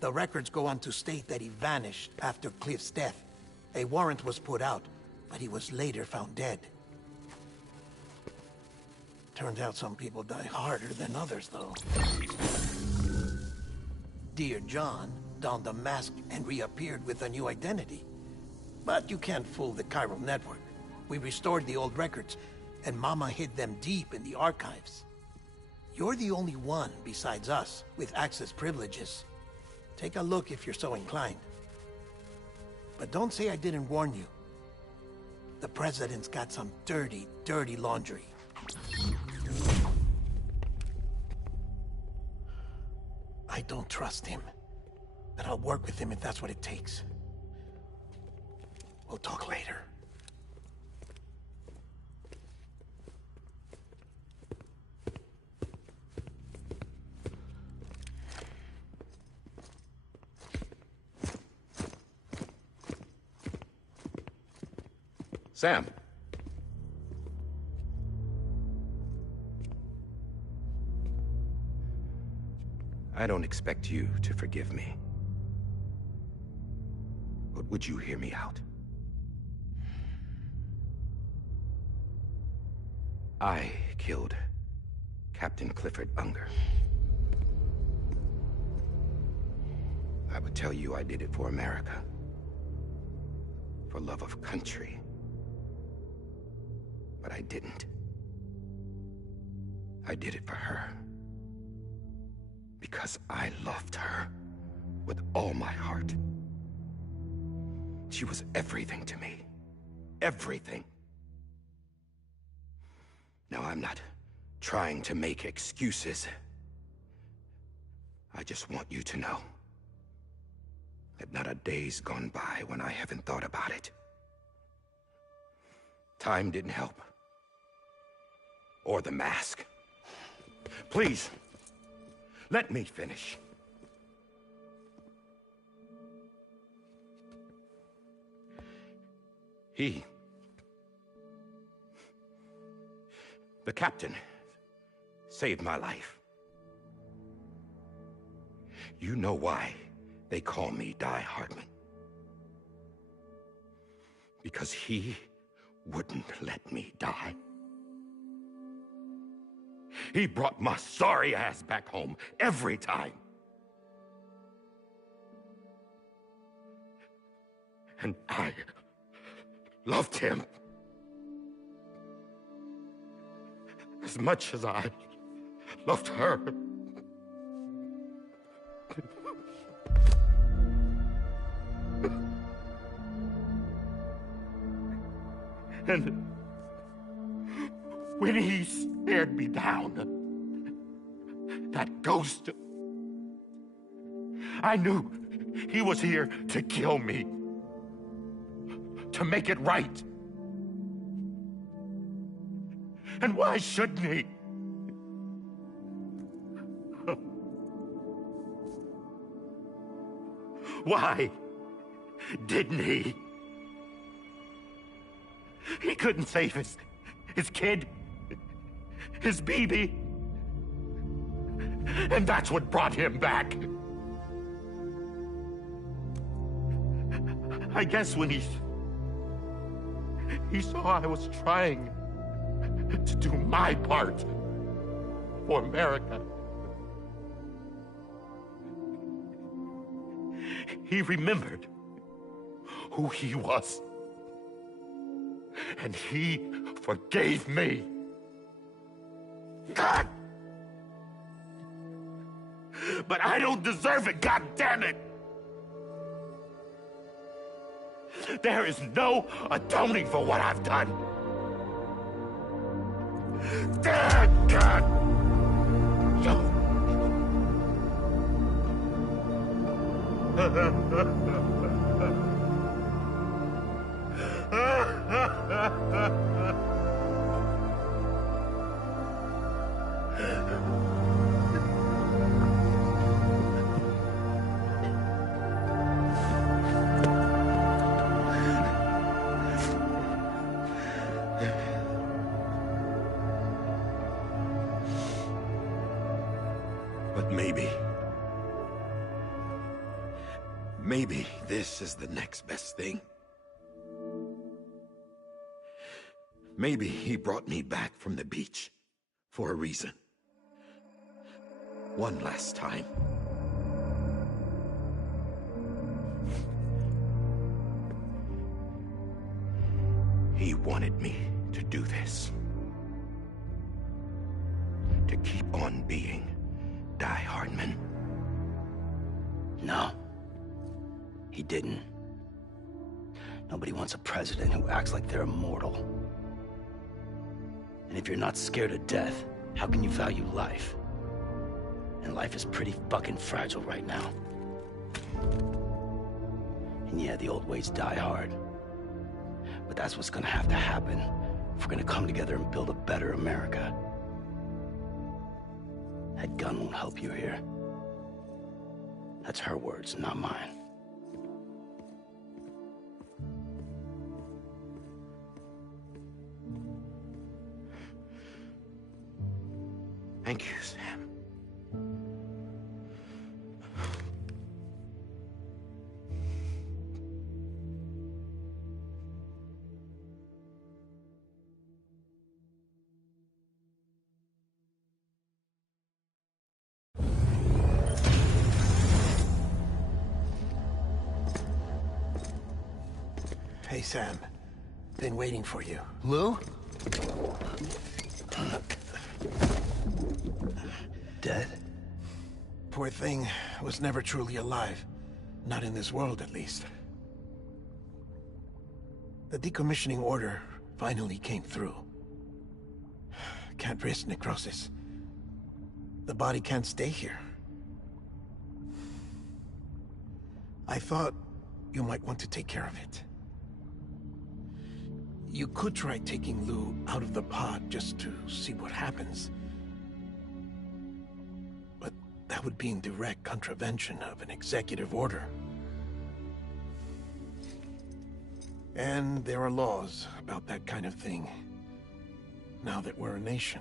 The records go on to state that he vanished after Cliff's death. A warrant was put out, but he was later found dead. Turns out some people die harder than others, though. Dear John donned a mask and reappeared with a new identity. But you can't fool the chiral network. We restored the old records, and Mama hid them deep in the archives. You're the only one, besides us, with access privileges. Take a look if you're so inclined. But don't say I didn't warn you. The president's got some dirty, dirty laundry. I don't trust him, but I'll work with him if that's what it takes. We'll talk later. Sam. I don't expect you to forgive me. But would you hear me out? I killed Captain Clifford Unger. I would tell you I did it for America. For love of country. But I didn't. I did it for her. Because I loved her with all my heart. She was everything to me. Everything. Now, I'm not trying to make excuses. I just want you to know that not a day's gone by when I haven't thought about it. Time didn't help. Or the mask. Please, let me finish. The captain, saved my life. You know why they call me Die Hardman. Because he wouldn't let me die. He brought my sorry ass back home every time. And I loved him as much as I loved her. And when he stared me down, that ghost, I knew he was here to kill me, to make it right. And why shouldn't he? Why didn't he? He couldn't save his kid, his baby. And that's what brought him back. I guess when he saw I was trying to do my part for America, he remembered who he was. And he forgave me. God! But I don't deserve it, God damn it! There is no atoning for what I've done. Damn, God! But maybe this is the next best thing. Maybe he brought me back from the beach for a reason. One last time. He wanted me to do this. To keep on being Die Hardman. No. He didn't. Nobody wants a president who acts like they're immortal. And if you're not scared of death, how can you value life? And life is pretty fucking fragile right now. And yeah, the old ways die hard. But that's what's gonna have to happen if we're gonna come together and build a better America. That gun won't help you here. That's her words, not mine. Thank you, Sam. Hey, Sam. Been waiting for you. Lou? Dead? Poor thing was never truly alive. Not in this world, at least. The decommissioning order finally came through. Can't risk necrosis. The body can't stay here. I thought you might want to take care of it. You could try taking Lou out of the pod just to see what happens. But that would be in direct contravention of an executive order. And there are laws about that kind of thing, now that we're a nation.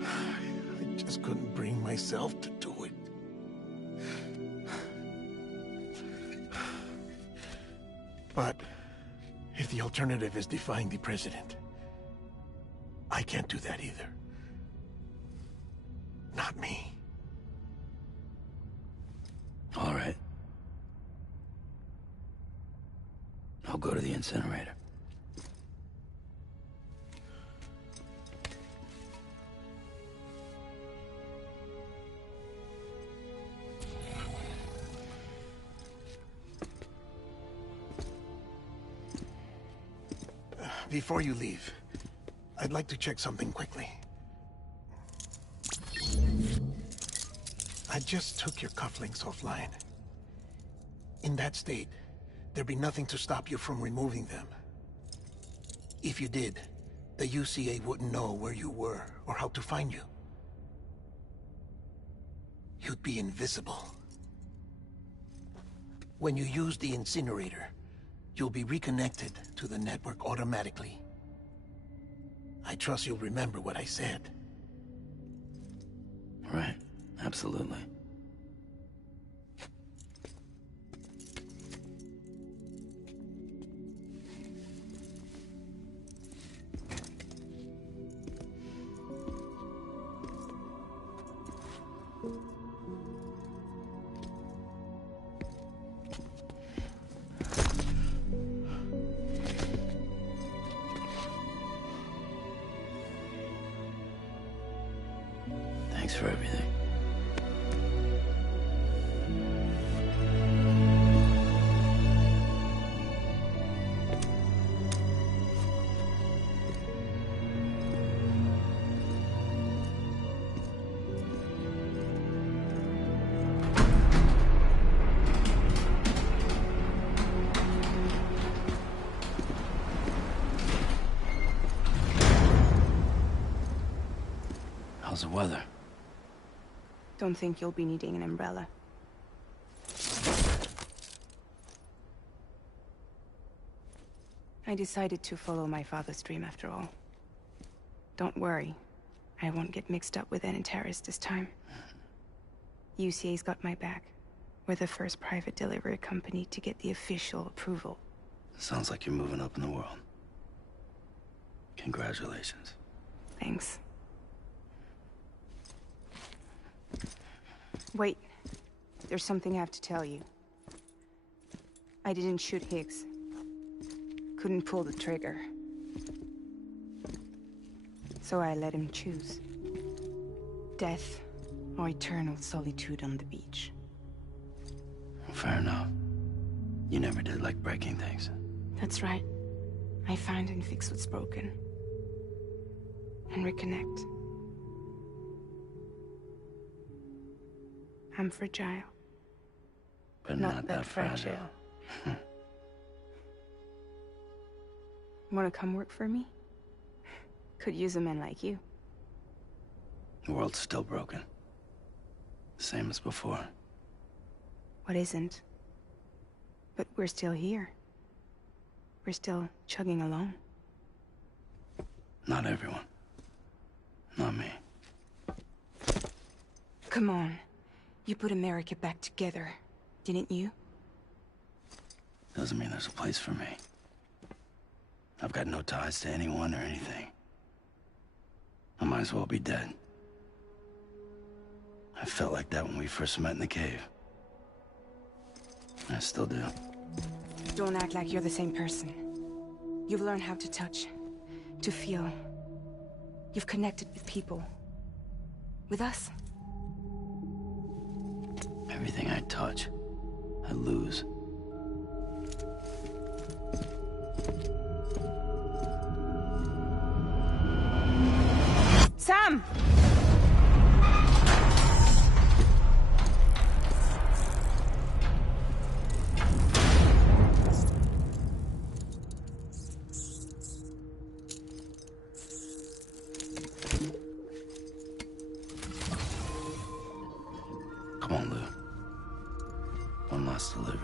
I just couldn't bring myself to do it. But if the alternative is defying the president, I can't do that either. Not me. All right. I'll go to the incinerator. Before you leave, I'd like to check something quickly. I just took your cufflinks offline. In that state, there'd be nothing to stop you from removing them. If you did, the UCA wouldn't know where you were or how to find you. You'd be invisible. When you use the incinerator, you'll be reconnected to the network automatically. I trust you'll remember what I said. Right. Absolutely. weather. Don't think you'll be needing an umbrella. I decided to follow my father's dream after all. Don't worry. I won't get mixed up with any terrorists this time. UCA's got my back. We're the first private delivery company to get the official approval. Sounds like you're moving up in the world. Congratulations. Thanks. Wait. There's something I have to tell you. I didn't shoot Higgs. Couldn't pull the trigger. So I let him choose. Death or eternal solitude on the beach. Fair enough. You never did like breaking things. That's right. I find and fix what's broken. And reconnect. I'm fragile. But not that fragile. Wanna come work for me? Could use a man like you. The world's still broken. Same as before. What isn't? But we're still here. We're still chugging along. Not everyone. Not me. Come on. You put America back together, didn't you? Doesn't mean there's a place for me. I've got no ties to anyone or anything. I might as well be dead. I felt like that when we first met in the cave. I still do. Don't act like you're the same person. You've learned how to touch, to feel. You've connected with people. With us. Everything I touch, I lose. Sam! Come on, Lou. One last delivery.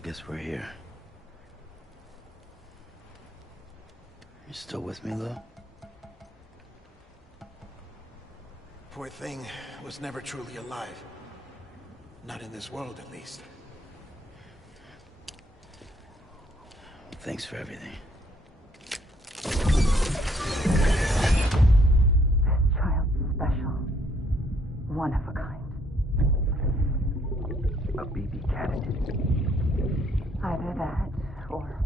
I guess we're here. You still with me, Lou? Poor thing was never truly alive. Not in this world, at least. Thanks for everything. Child's special. One of a kind. A BB candidate. Either that, or...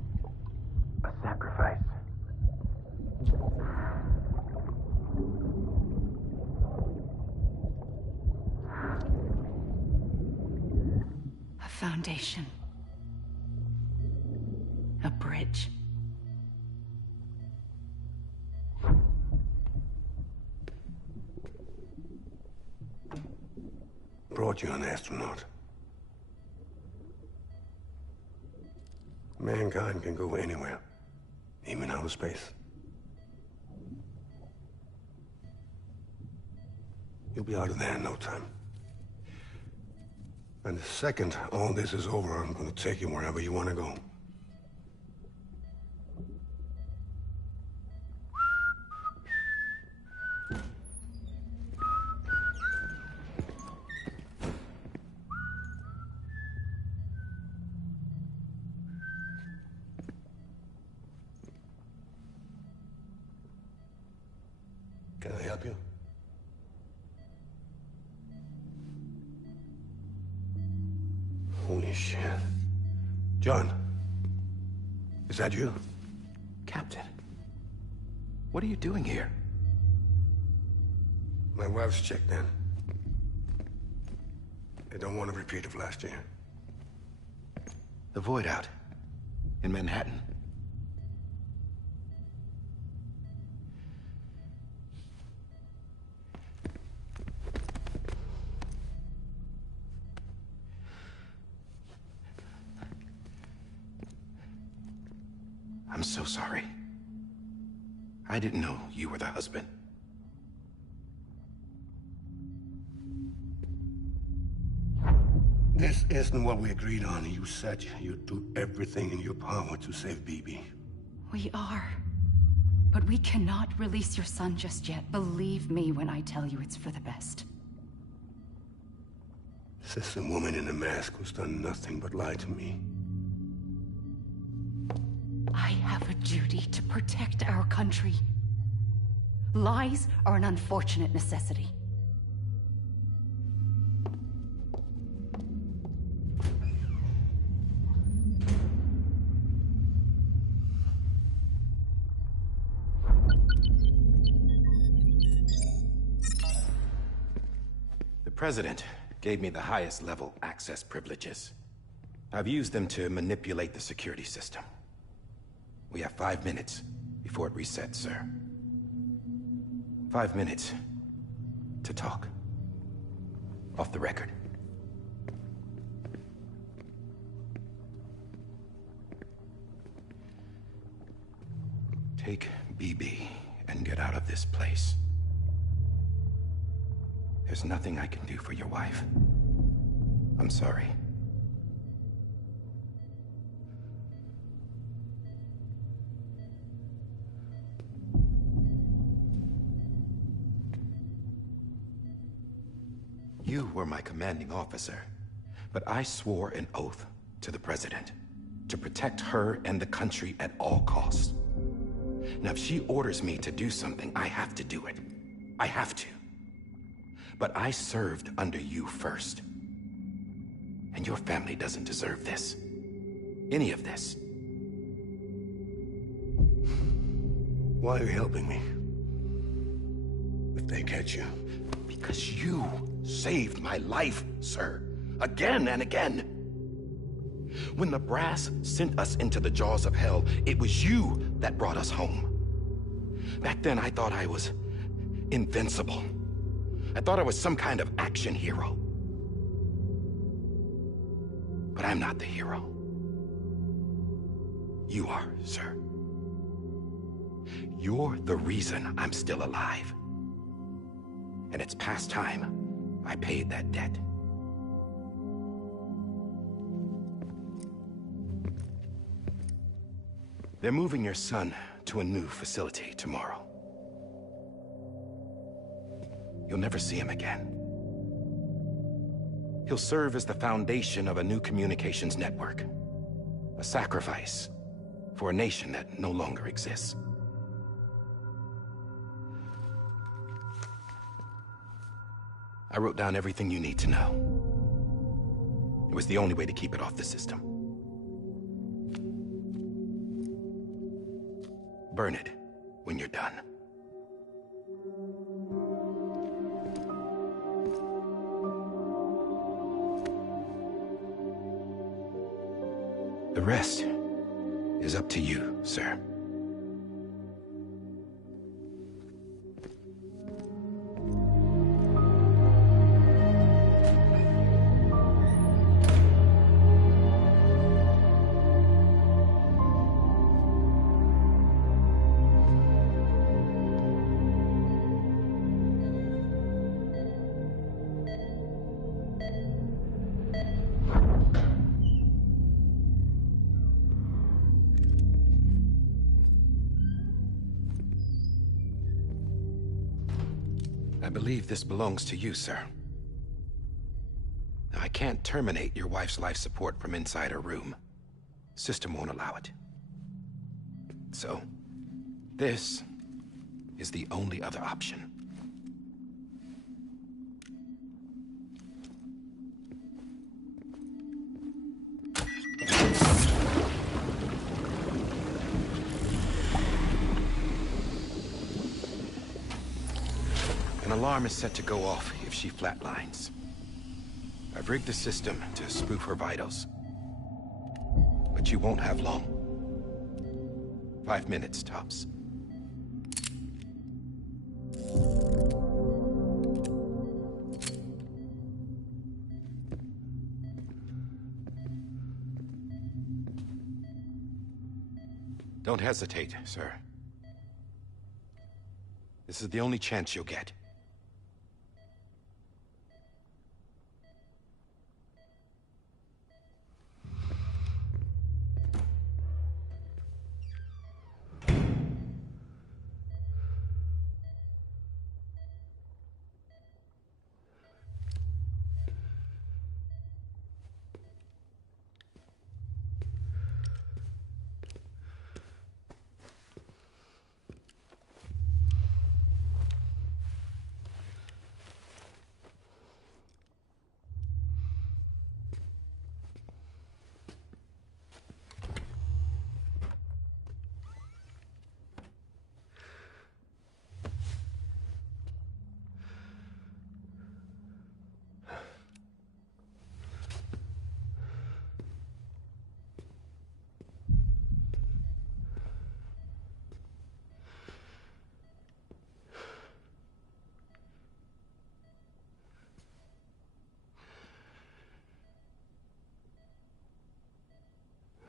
a sacrifice. a foundation. A bridge. Brought you an astronaut. Mankind can go anywhere, even outer space. You'll be out of there in no time. And the second all this is over, I'm gonna take you wherever you want to go. Can I help you? Holy shit. John, is that you? Captain, what are you doing here? My wife's checked in. They don't want a repeat of last year. The Void Out in Manhattan. I'm so sorry. I didn't know you were the husband. This isn't what we agreed on. You said you'd do everything in your power to save BB. We are. But we cannot release your son just yet. Believe me when I tell you it's for the best. This is a woman in a mask who's done nothing but lie to me. I have a duty to protect our country. Lies are an unfortunate necessity. The President gave me the highest level access privileges. I've used them to manipulate the security system. We have 5 minutes before it resets, sir. 5 minutes to talk. Off the record. Take BB and get out of this place. There's nothing I can do for your wife. I'm sorry. You were my commanding officer, but I swore an oath to the President to protect her and the country at all costs. Now, if she orders me to do something, I have to do it. I have to. But I served under you first. And your family doesn't deserve this. Any of this. Why are you helping me? If they catch you. Because you saved my life, sir. Again and again. When the brass sent us into the jaws of hell, it was you that brought us home. Back then, I thought I was invincible. I thought I was some kind of action hero. But I'm not the hero. You are, sir. You're the reason I'm still alive. And it's past time I paid that debt. They're moving your son to a new facility tomorrow. You'll never see him again. He'll serve as the foundation of a new communications network. A sacrifice for a nation that no longer exists. I wrote down everything you need to know. It was the only way to keep it off the system. Burn it when you're done. The rest is up to you, sir. I believe this belongs to you, sir. Now, I can't terminate your wife's life support from inside her room. System won't allow it. So, this is the only other option. An alarm is set to go off if she flatlines. I've rigged the system to spoof her vitals. But you won't have long. 5 minutes, tops. Don't hesitate, sir. This is the only chance you'll get.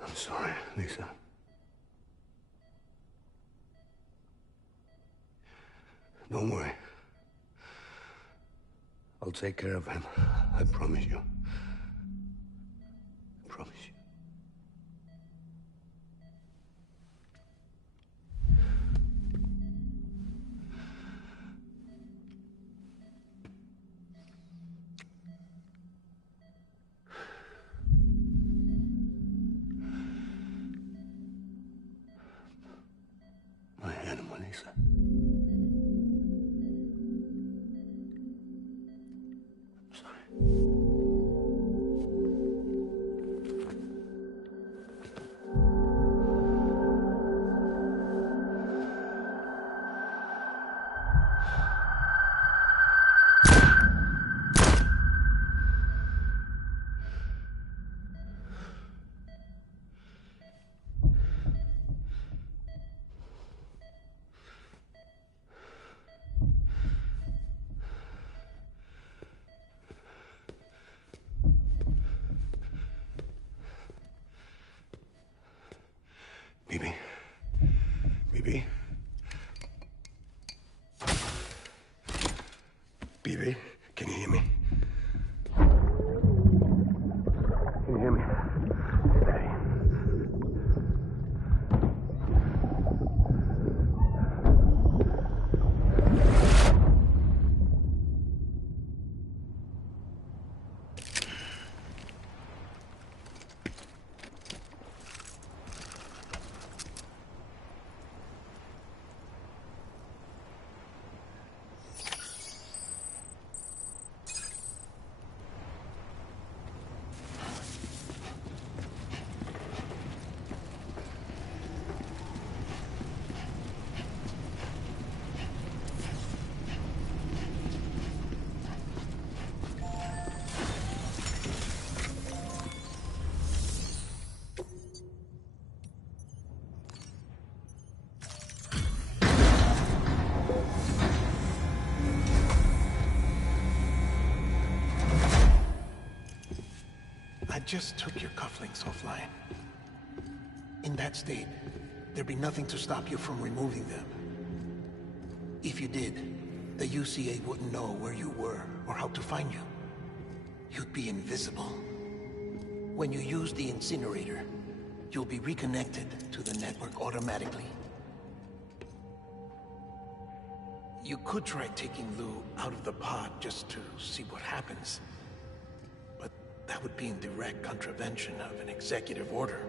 I'm sorry, Lisa. Don't worry. I'll take care of him. I promise you. I promise you. My animal, Lisa. Bibi? Bibi? Bibi, can you hear me? Can you hear me? Steady. just took your cufflinks offline. In that state, there'd be nothing to stop you from removing them. If you did, the UCA wouldn't know where you were or how to find you. You'd be invisible. When you use the incinerator, you'll be reconnected to the network automatically. You could try taking Lou out of the pod just to see what happens. But that would be in direct contravention of an executive order.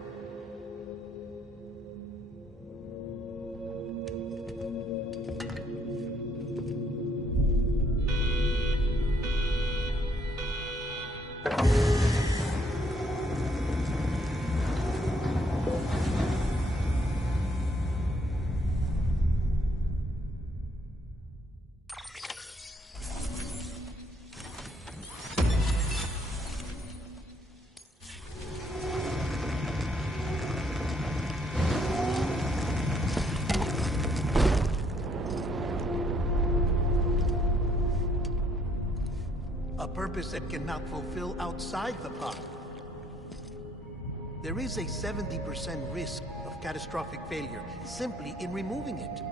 A purpose that cannot fulfill outside the pod. There is a 70% risk of catastrophic failure simply in removing it.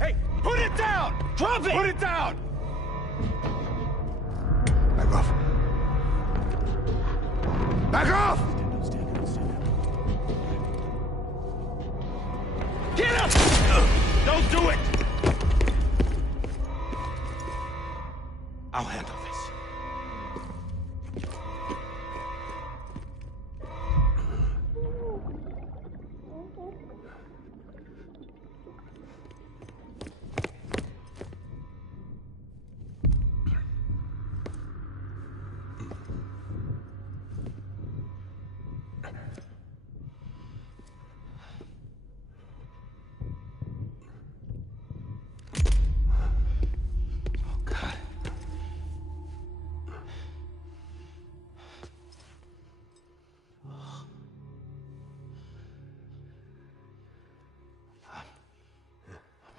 Hey, put it down! Drop it! Put it down! Back off. Back off! Get up! Don't do it! I'll handle this.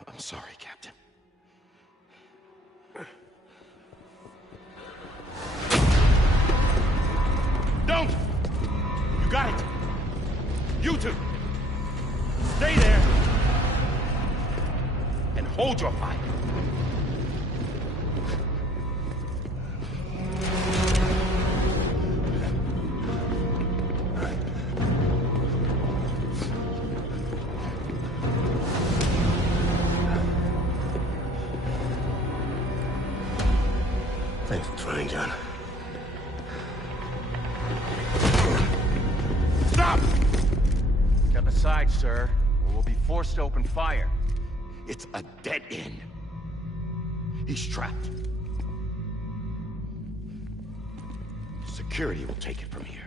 I'm sorry, Captain. Don't! You got it! You two! Stay there! And hold your fire! Thanks for trying, John. Stop! Step aside, sir, or we'll be forced to open fire. It's a dead end. He's trapped. Security will take it from here.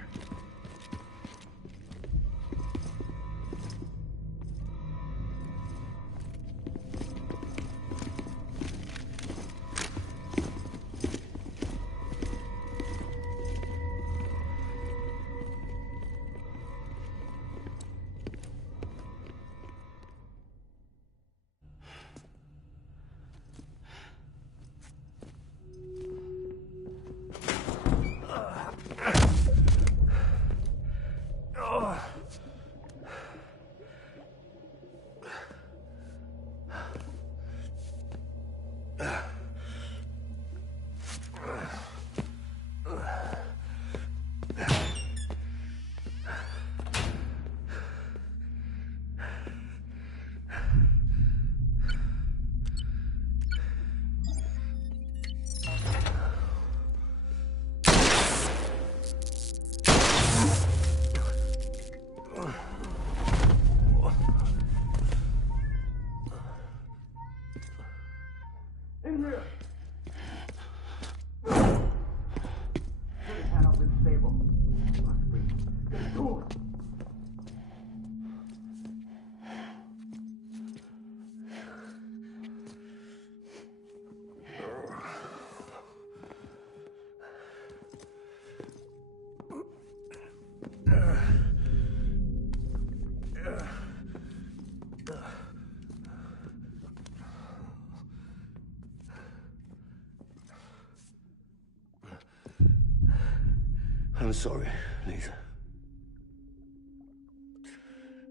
I'm sorry, Lisa.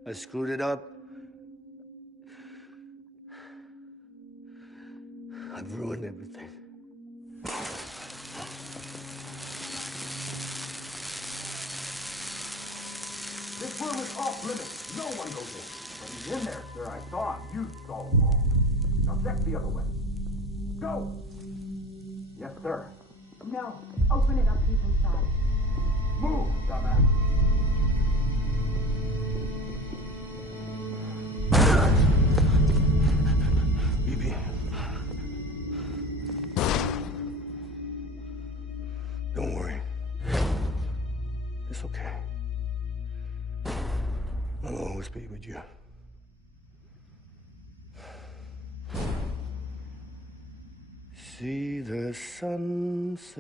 I screwed it up. I've ruined everything. This room is off limits. No one goes in. But he's in there, sir. I saw him. You saw him all. Now check the other way. Go! Yes, sir. No. Open it up. He's inside. Move, dumbass. BB. Don't worry. It's okay. I'll always be with you. See the sunset,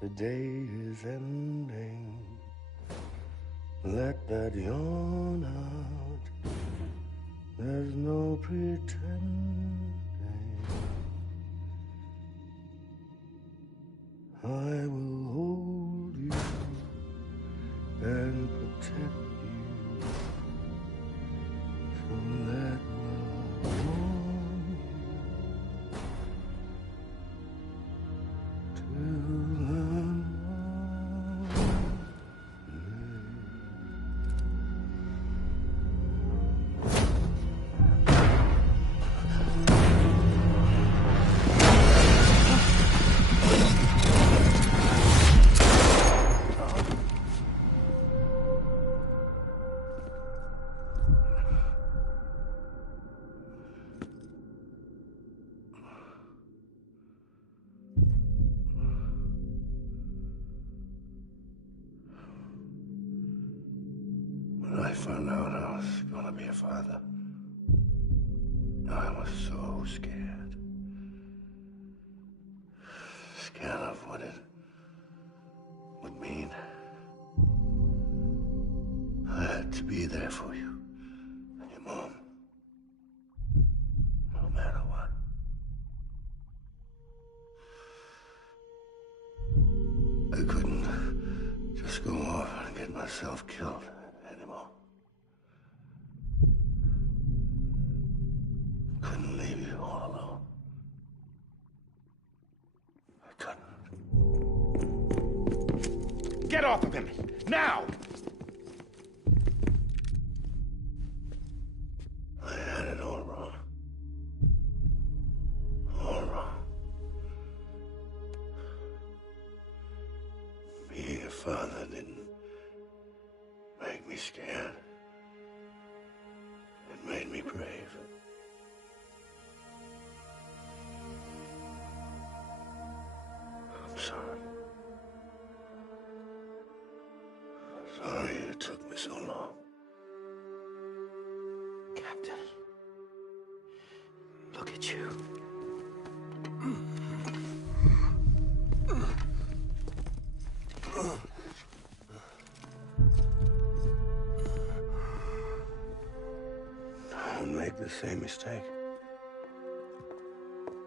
the day is ending. Let that yawn out, there's no pretending. I will hold you and protect you from that love. found out I was gonna be a father, I was so scared. Scared of what it would mean. I had to be there for you and your mom. No matter what. I couldn't just go off and get myself killed anymore. Couldn't leave you all alone. I couldn't. Get off of him! Now! I had it all wrong. All wrong. Being a father didn't make me scared. It made me brave. I'm sorry. Sorry it took me so long. Captain. Look at you. Don't make the same mistake.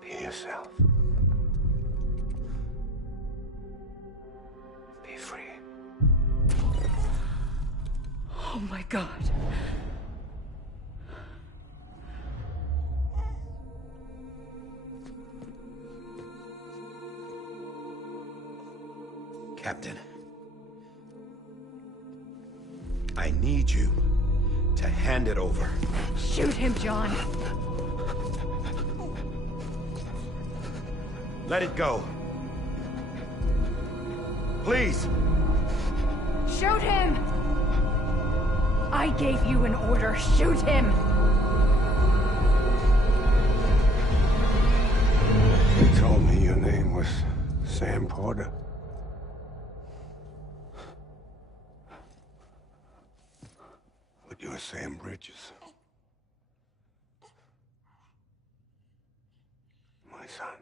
Be yourself. Be free. Oh my God. Captain. I need you to hand it over. Shoot him, John. Let it go. Please. Shoot him! I gave you an order. Shoot him! You told me your name was Sam Porter. But you're Sam Bridges. My son.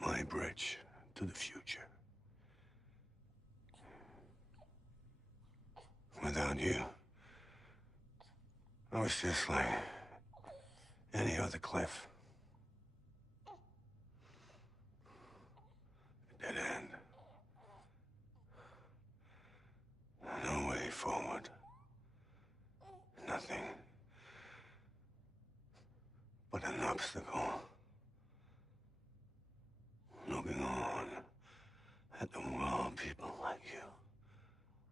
My bridge to the future. Without you, I was just like any other Cliff. A dead end. No way forward. Nothing but an obstacle. Looking on at the world people like you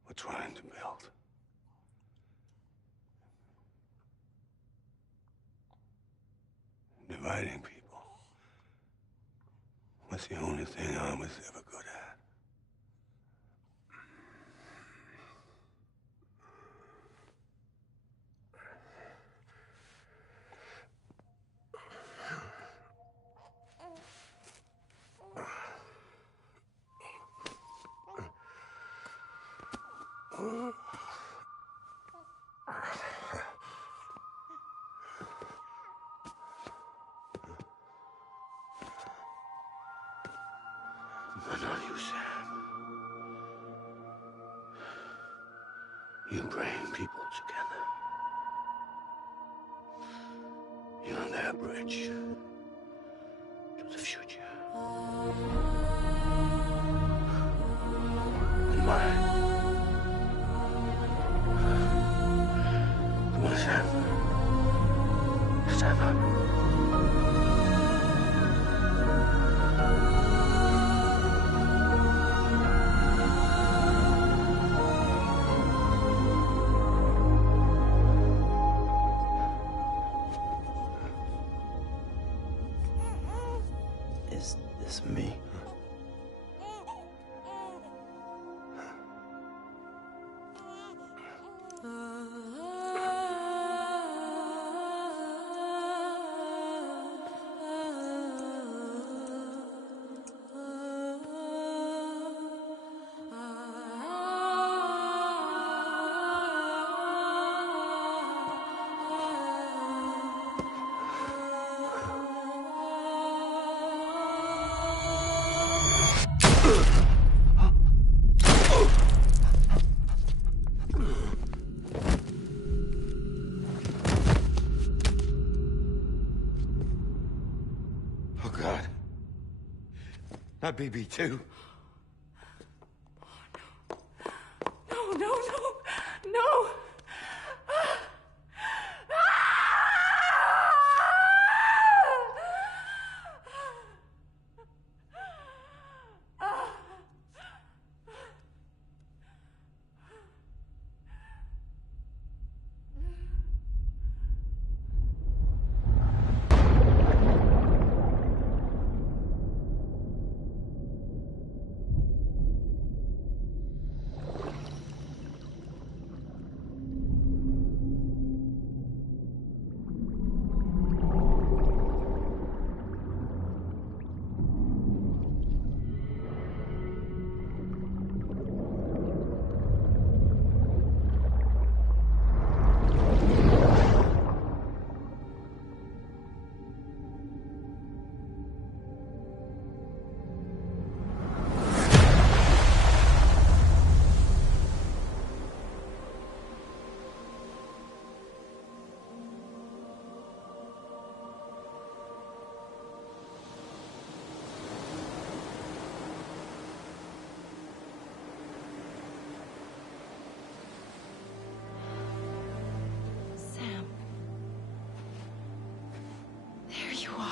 were trying to build. Dividing people was the only thing I was ever good at. But not you, Sam. You bring people together. You're their bridge to the future. And mine. Come on, Sam. Stand up. That BB too. No, no, no, no! There you are.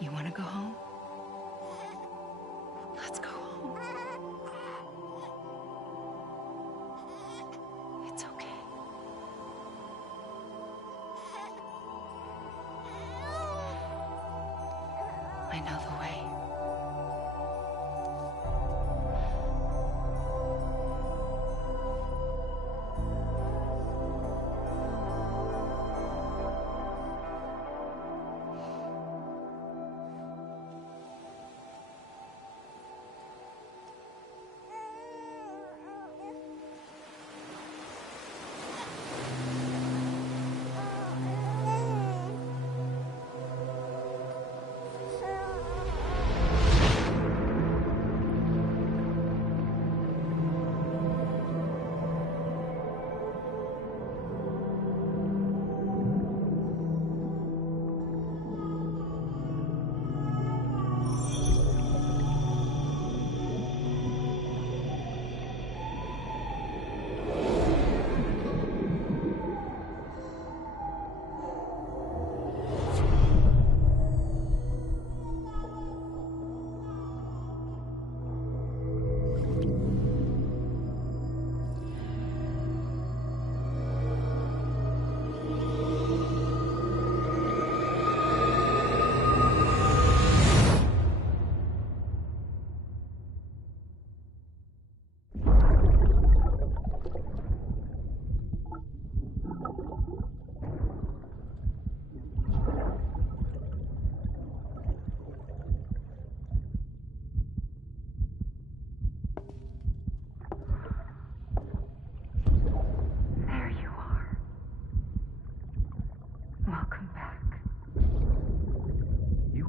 You want to go home? Let's go home. It's okay. I know the way.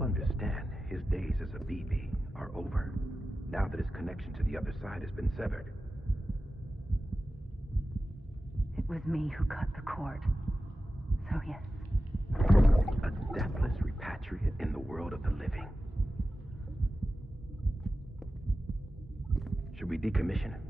understand his days as a BB are over, now that his connection to the other side has been severed. It was me who cut the cord. So yes. A deathless repatriate in the world of the living. Should we decommission him?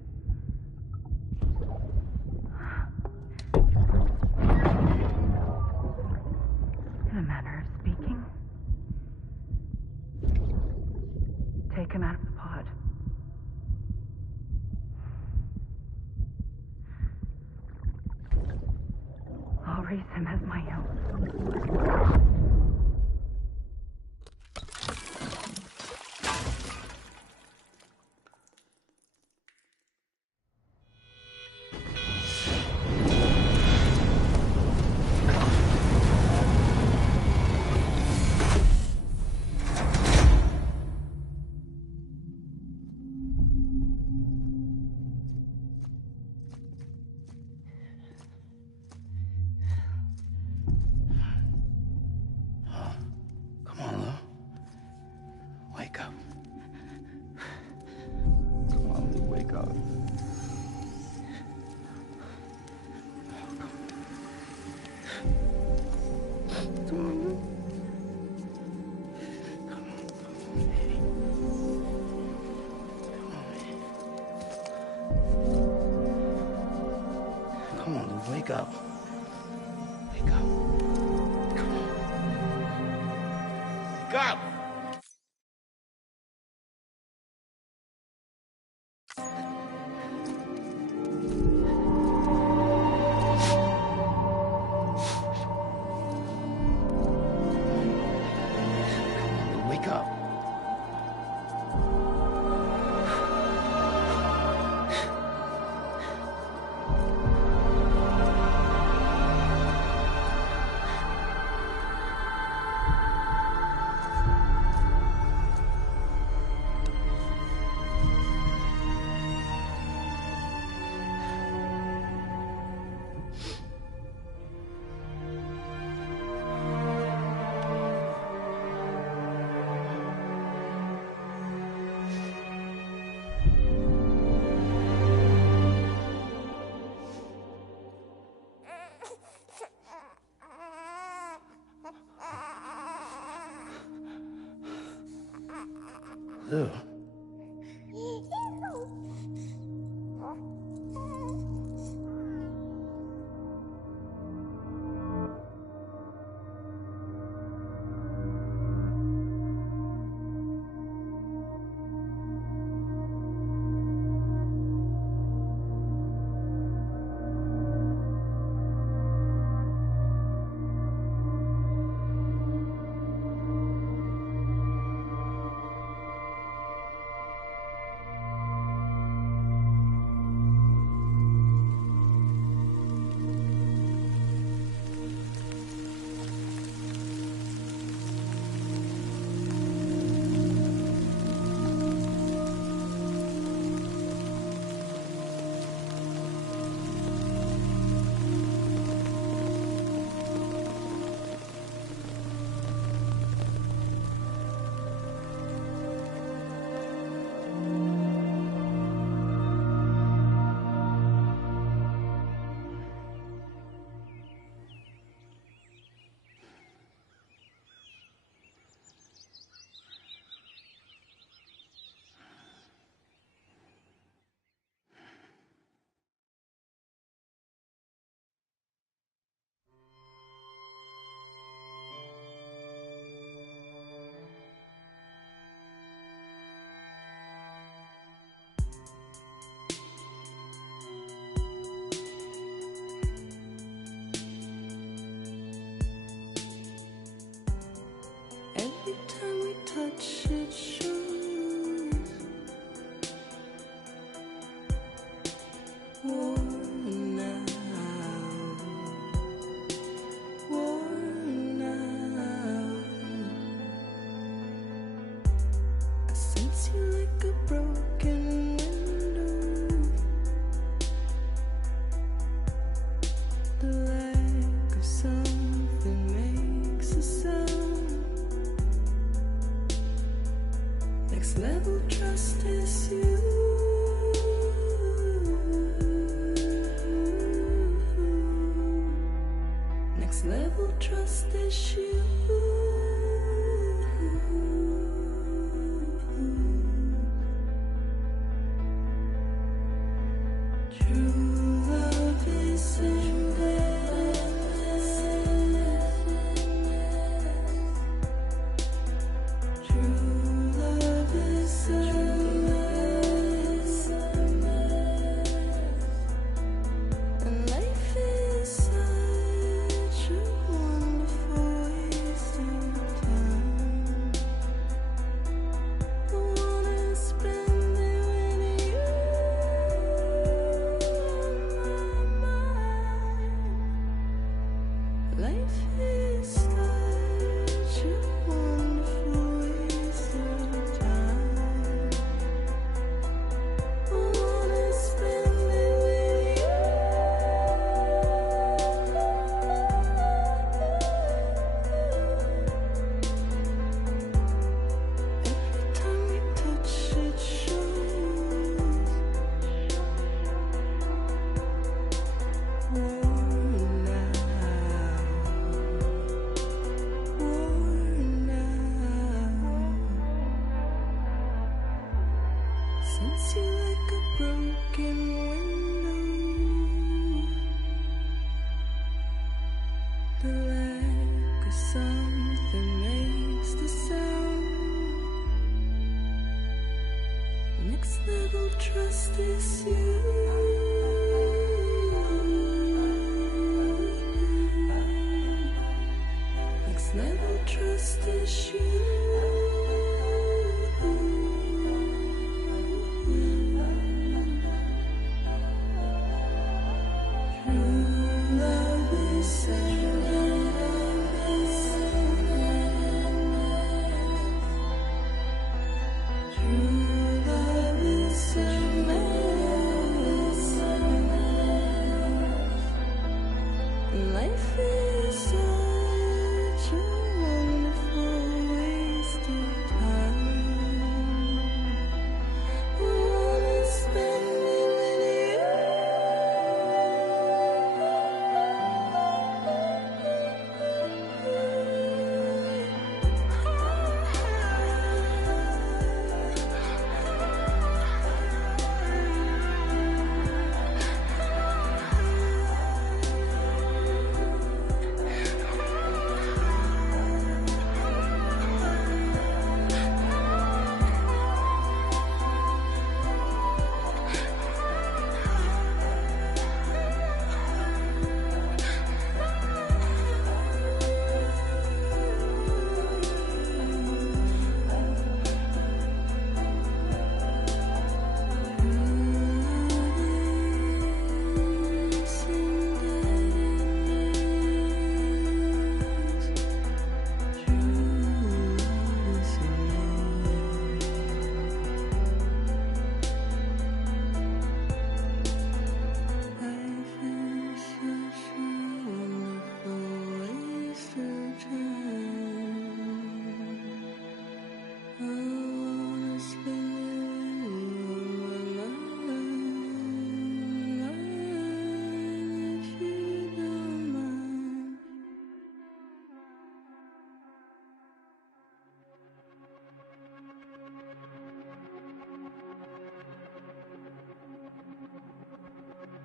him as my own. Come on, Lou. Wake up. Come on, Lou, wake up. Come on, Lou. Come on, Lou, wake up. Wake up. Come on. Wake up! Wake up. Lou. Every time we touch it shows. Worn out, worn out. I sense you like a broken window. The lack of something makes a sound. Next level trust is you. Next level trust is you. True love is embedded. True love is and life is such a Life is such a wonderful waste of time. I wanna spend it with you. Every time we touch it shows. Worn out. Sense you like a broken window. The lack of something makes the sound. Next level trust is you. Next level trust is you. True love is True love is a mess. Life is such a wonderful waste of time. I wanna spend it with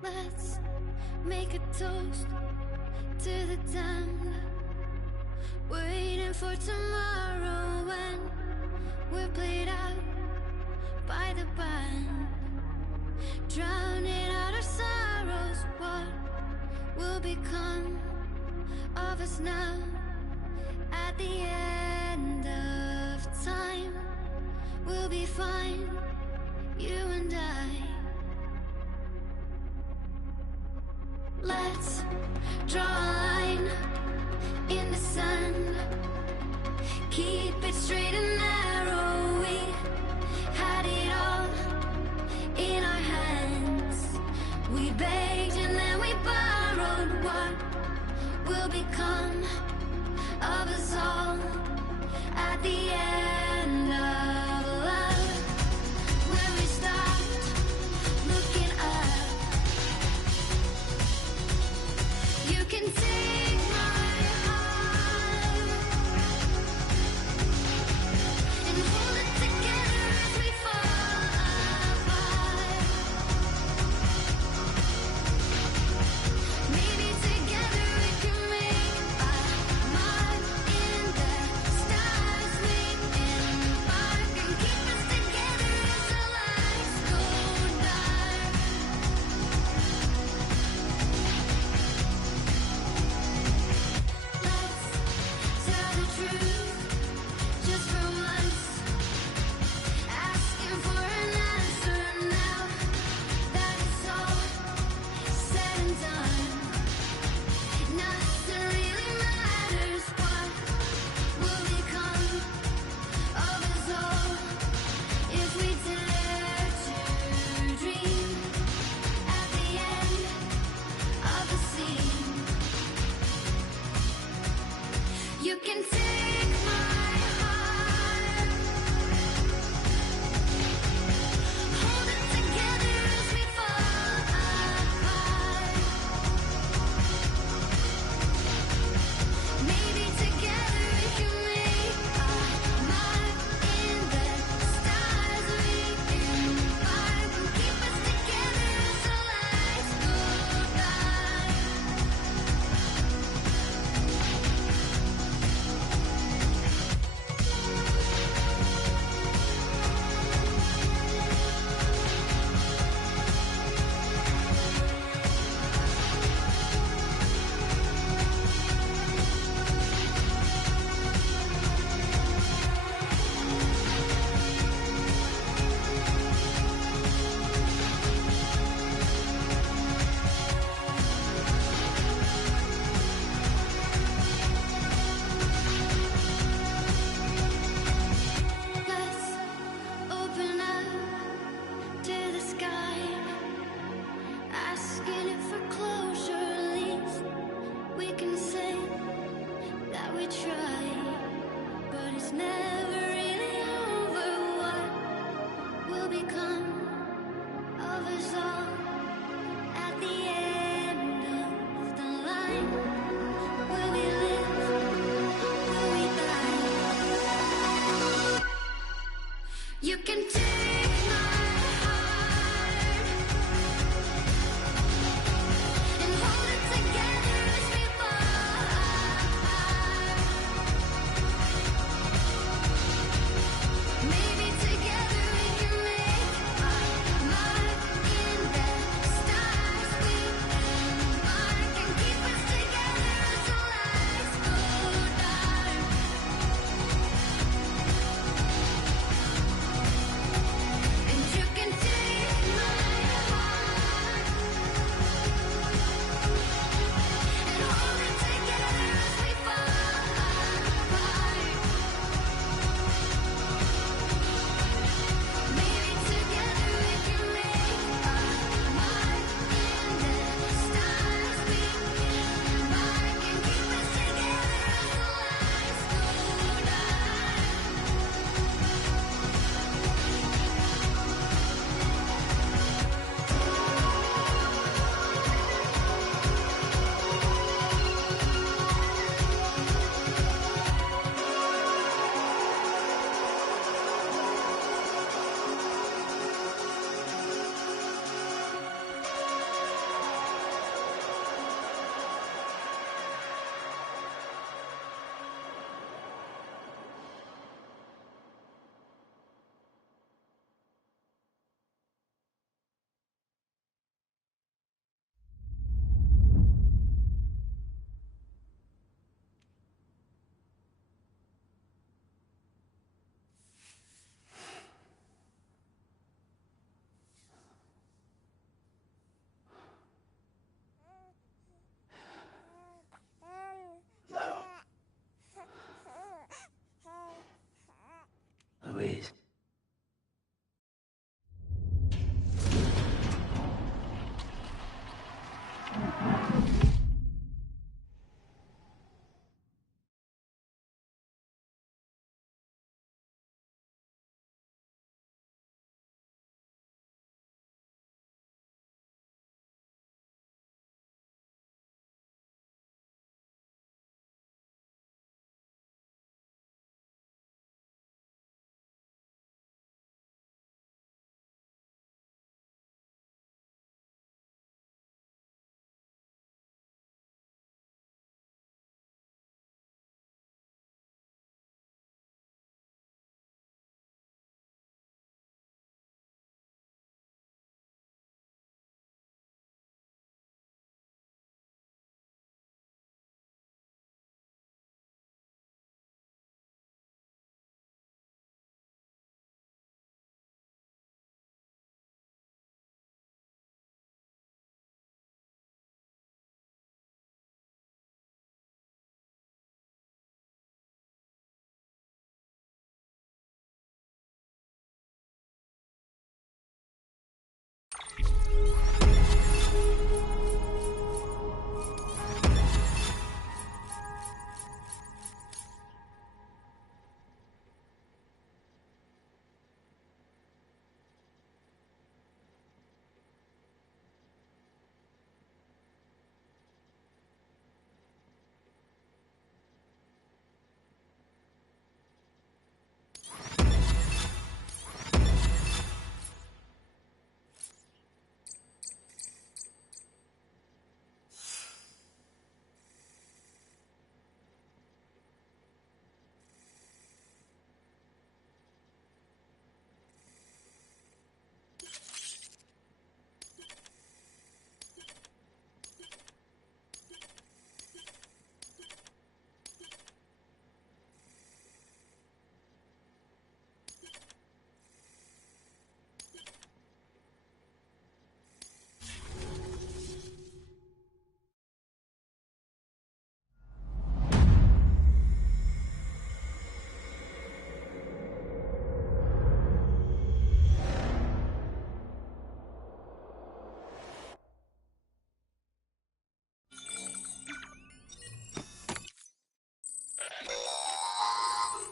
Let's make a toast to the damned, waiting for tomorrow when we're played out by the band, drowning out our sorrows. What will become of us now at the end of time? We'll be fine, you and I. Let's draw a line in the sand, keep it straight and narrow. We had it all in our hands. We begged and then we borrowed. What will become of us all at the end of love? When we stopped looking up, you can take my heart and hold it together as we fall apart. Maybe together we can make a mark in the stars we embark and keep us together as our lives go dark. You can take my heart, hold it together as we fall apart. Maybe together we can make a mark in the stars. We embark and keep us together as the lights go by.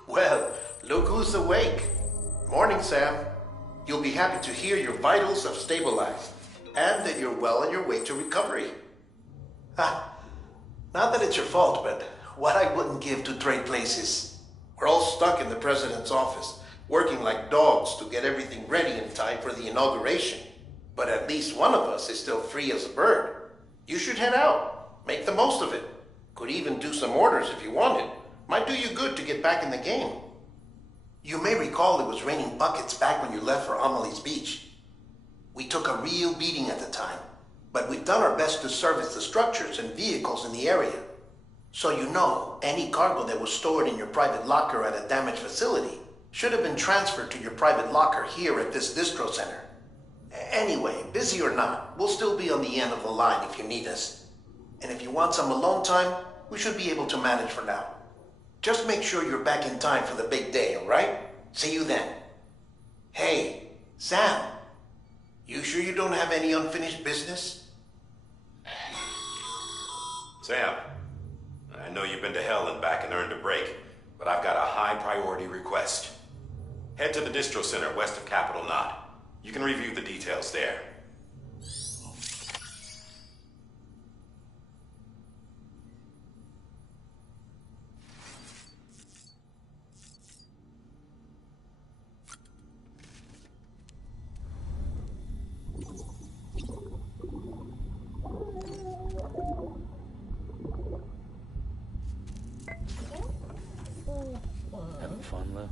Well, look who's awake. Morning, Sam. You'll be happy to hear your vitals have stabilized, and that you're well on your way to recovery. Not that it's your fault, but what I wouldn't give to trade places. We're all stuck in the president's office, working like dogs to get everything ready in time for the inauguration. But at least one of us is still free as a bird. You should head out. Make the most of it. Could even do some orders if you wanted. Might do you good to get back in the game. You may recall it was raining buckets back when you left for Amelie's Beach. We took a real beating at the time, but we've done our best to service the structures and vehicles in the area. So you know, any cargo that was stored in your private locker at a damaged facility should have been transferred to your private locker here at this distro center. Anyway, busy or not, we'll still be on the end of the line if you need us. And if you want some alone time, we should be able to manage for now. Just make sure you're back in time for the big day, all right? See you then. Hey, Sam. You sure you don't have any unfinished business? Sam, I know you've been to hell and back and earned a break, but I've got a high priority request. Head to the distro center west of Capitol Knot. You can review the details there. Having fun, Lou?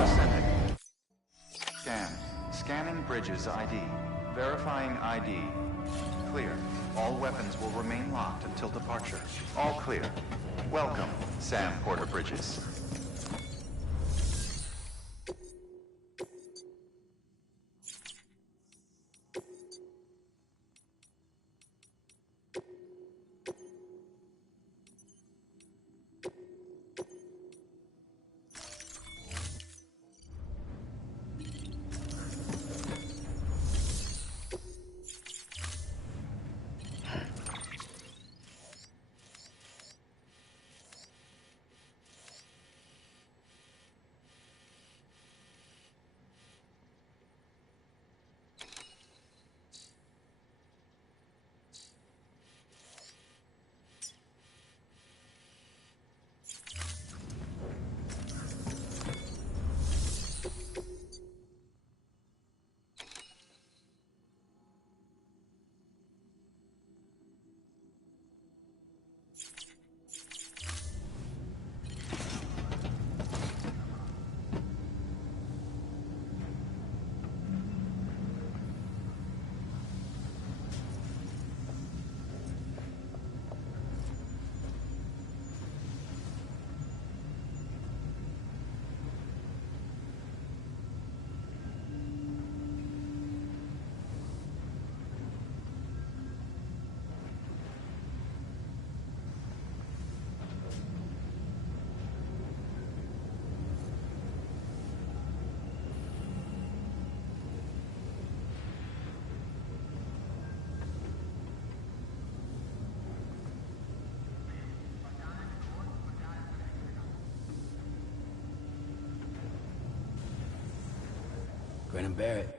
Ascending. Scan. Scanning bridges ID. Verifying ID. Clear. All weapons will remain locked until departure. All clear. Welcome, Sam Porter Bridges. Grin and bear it.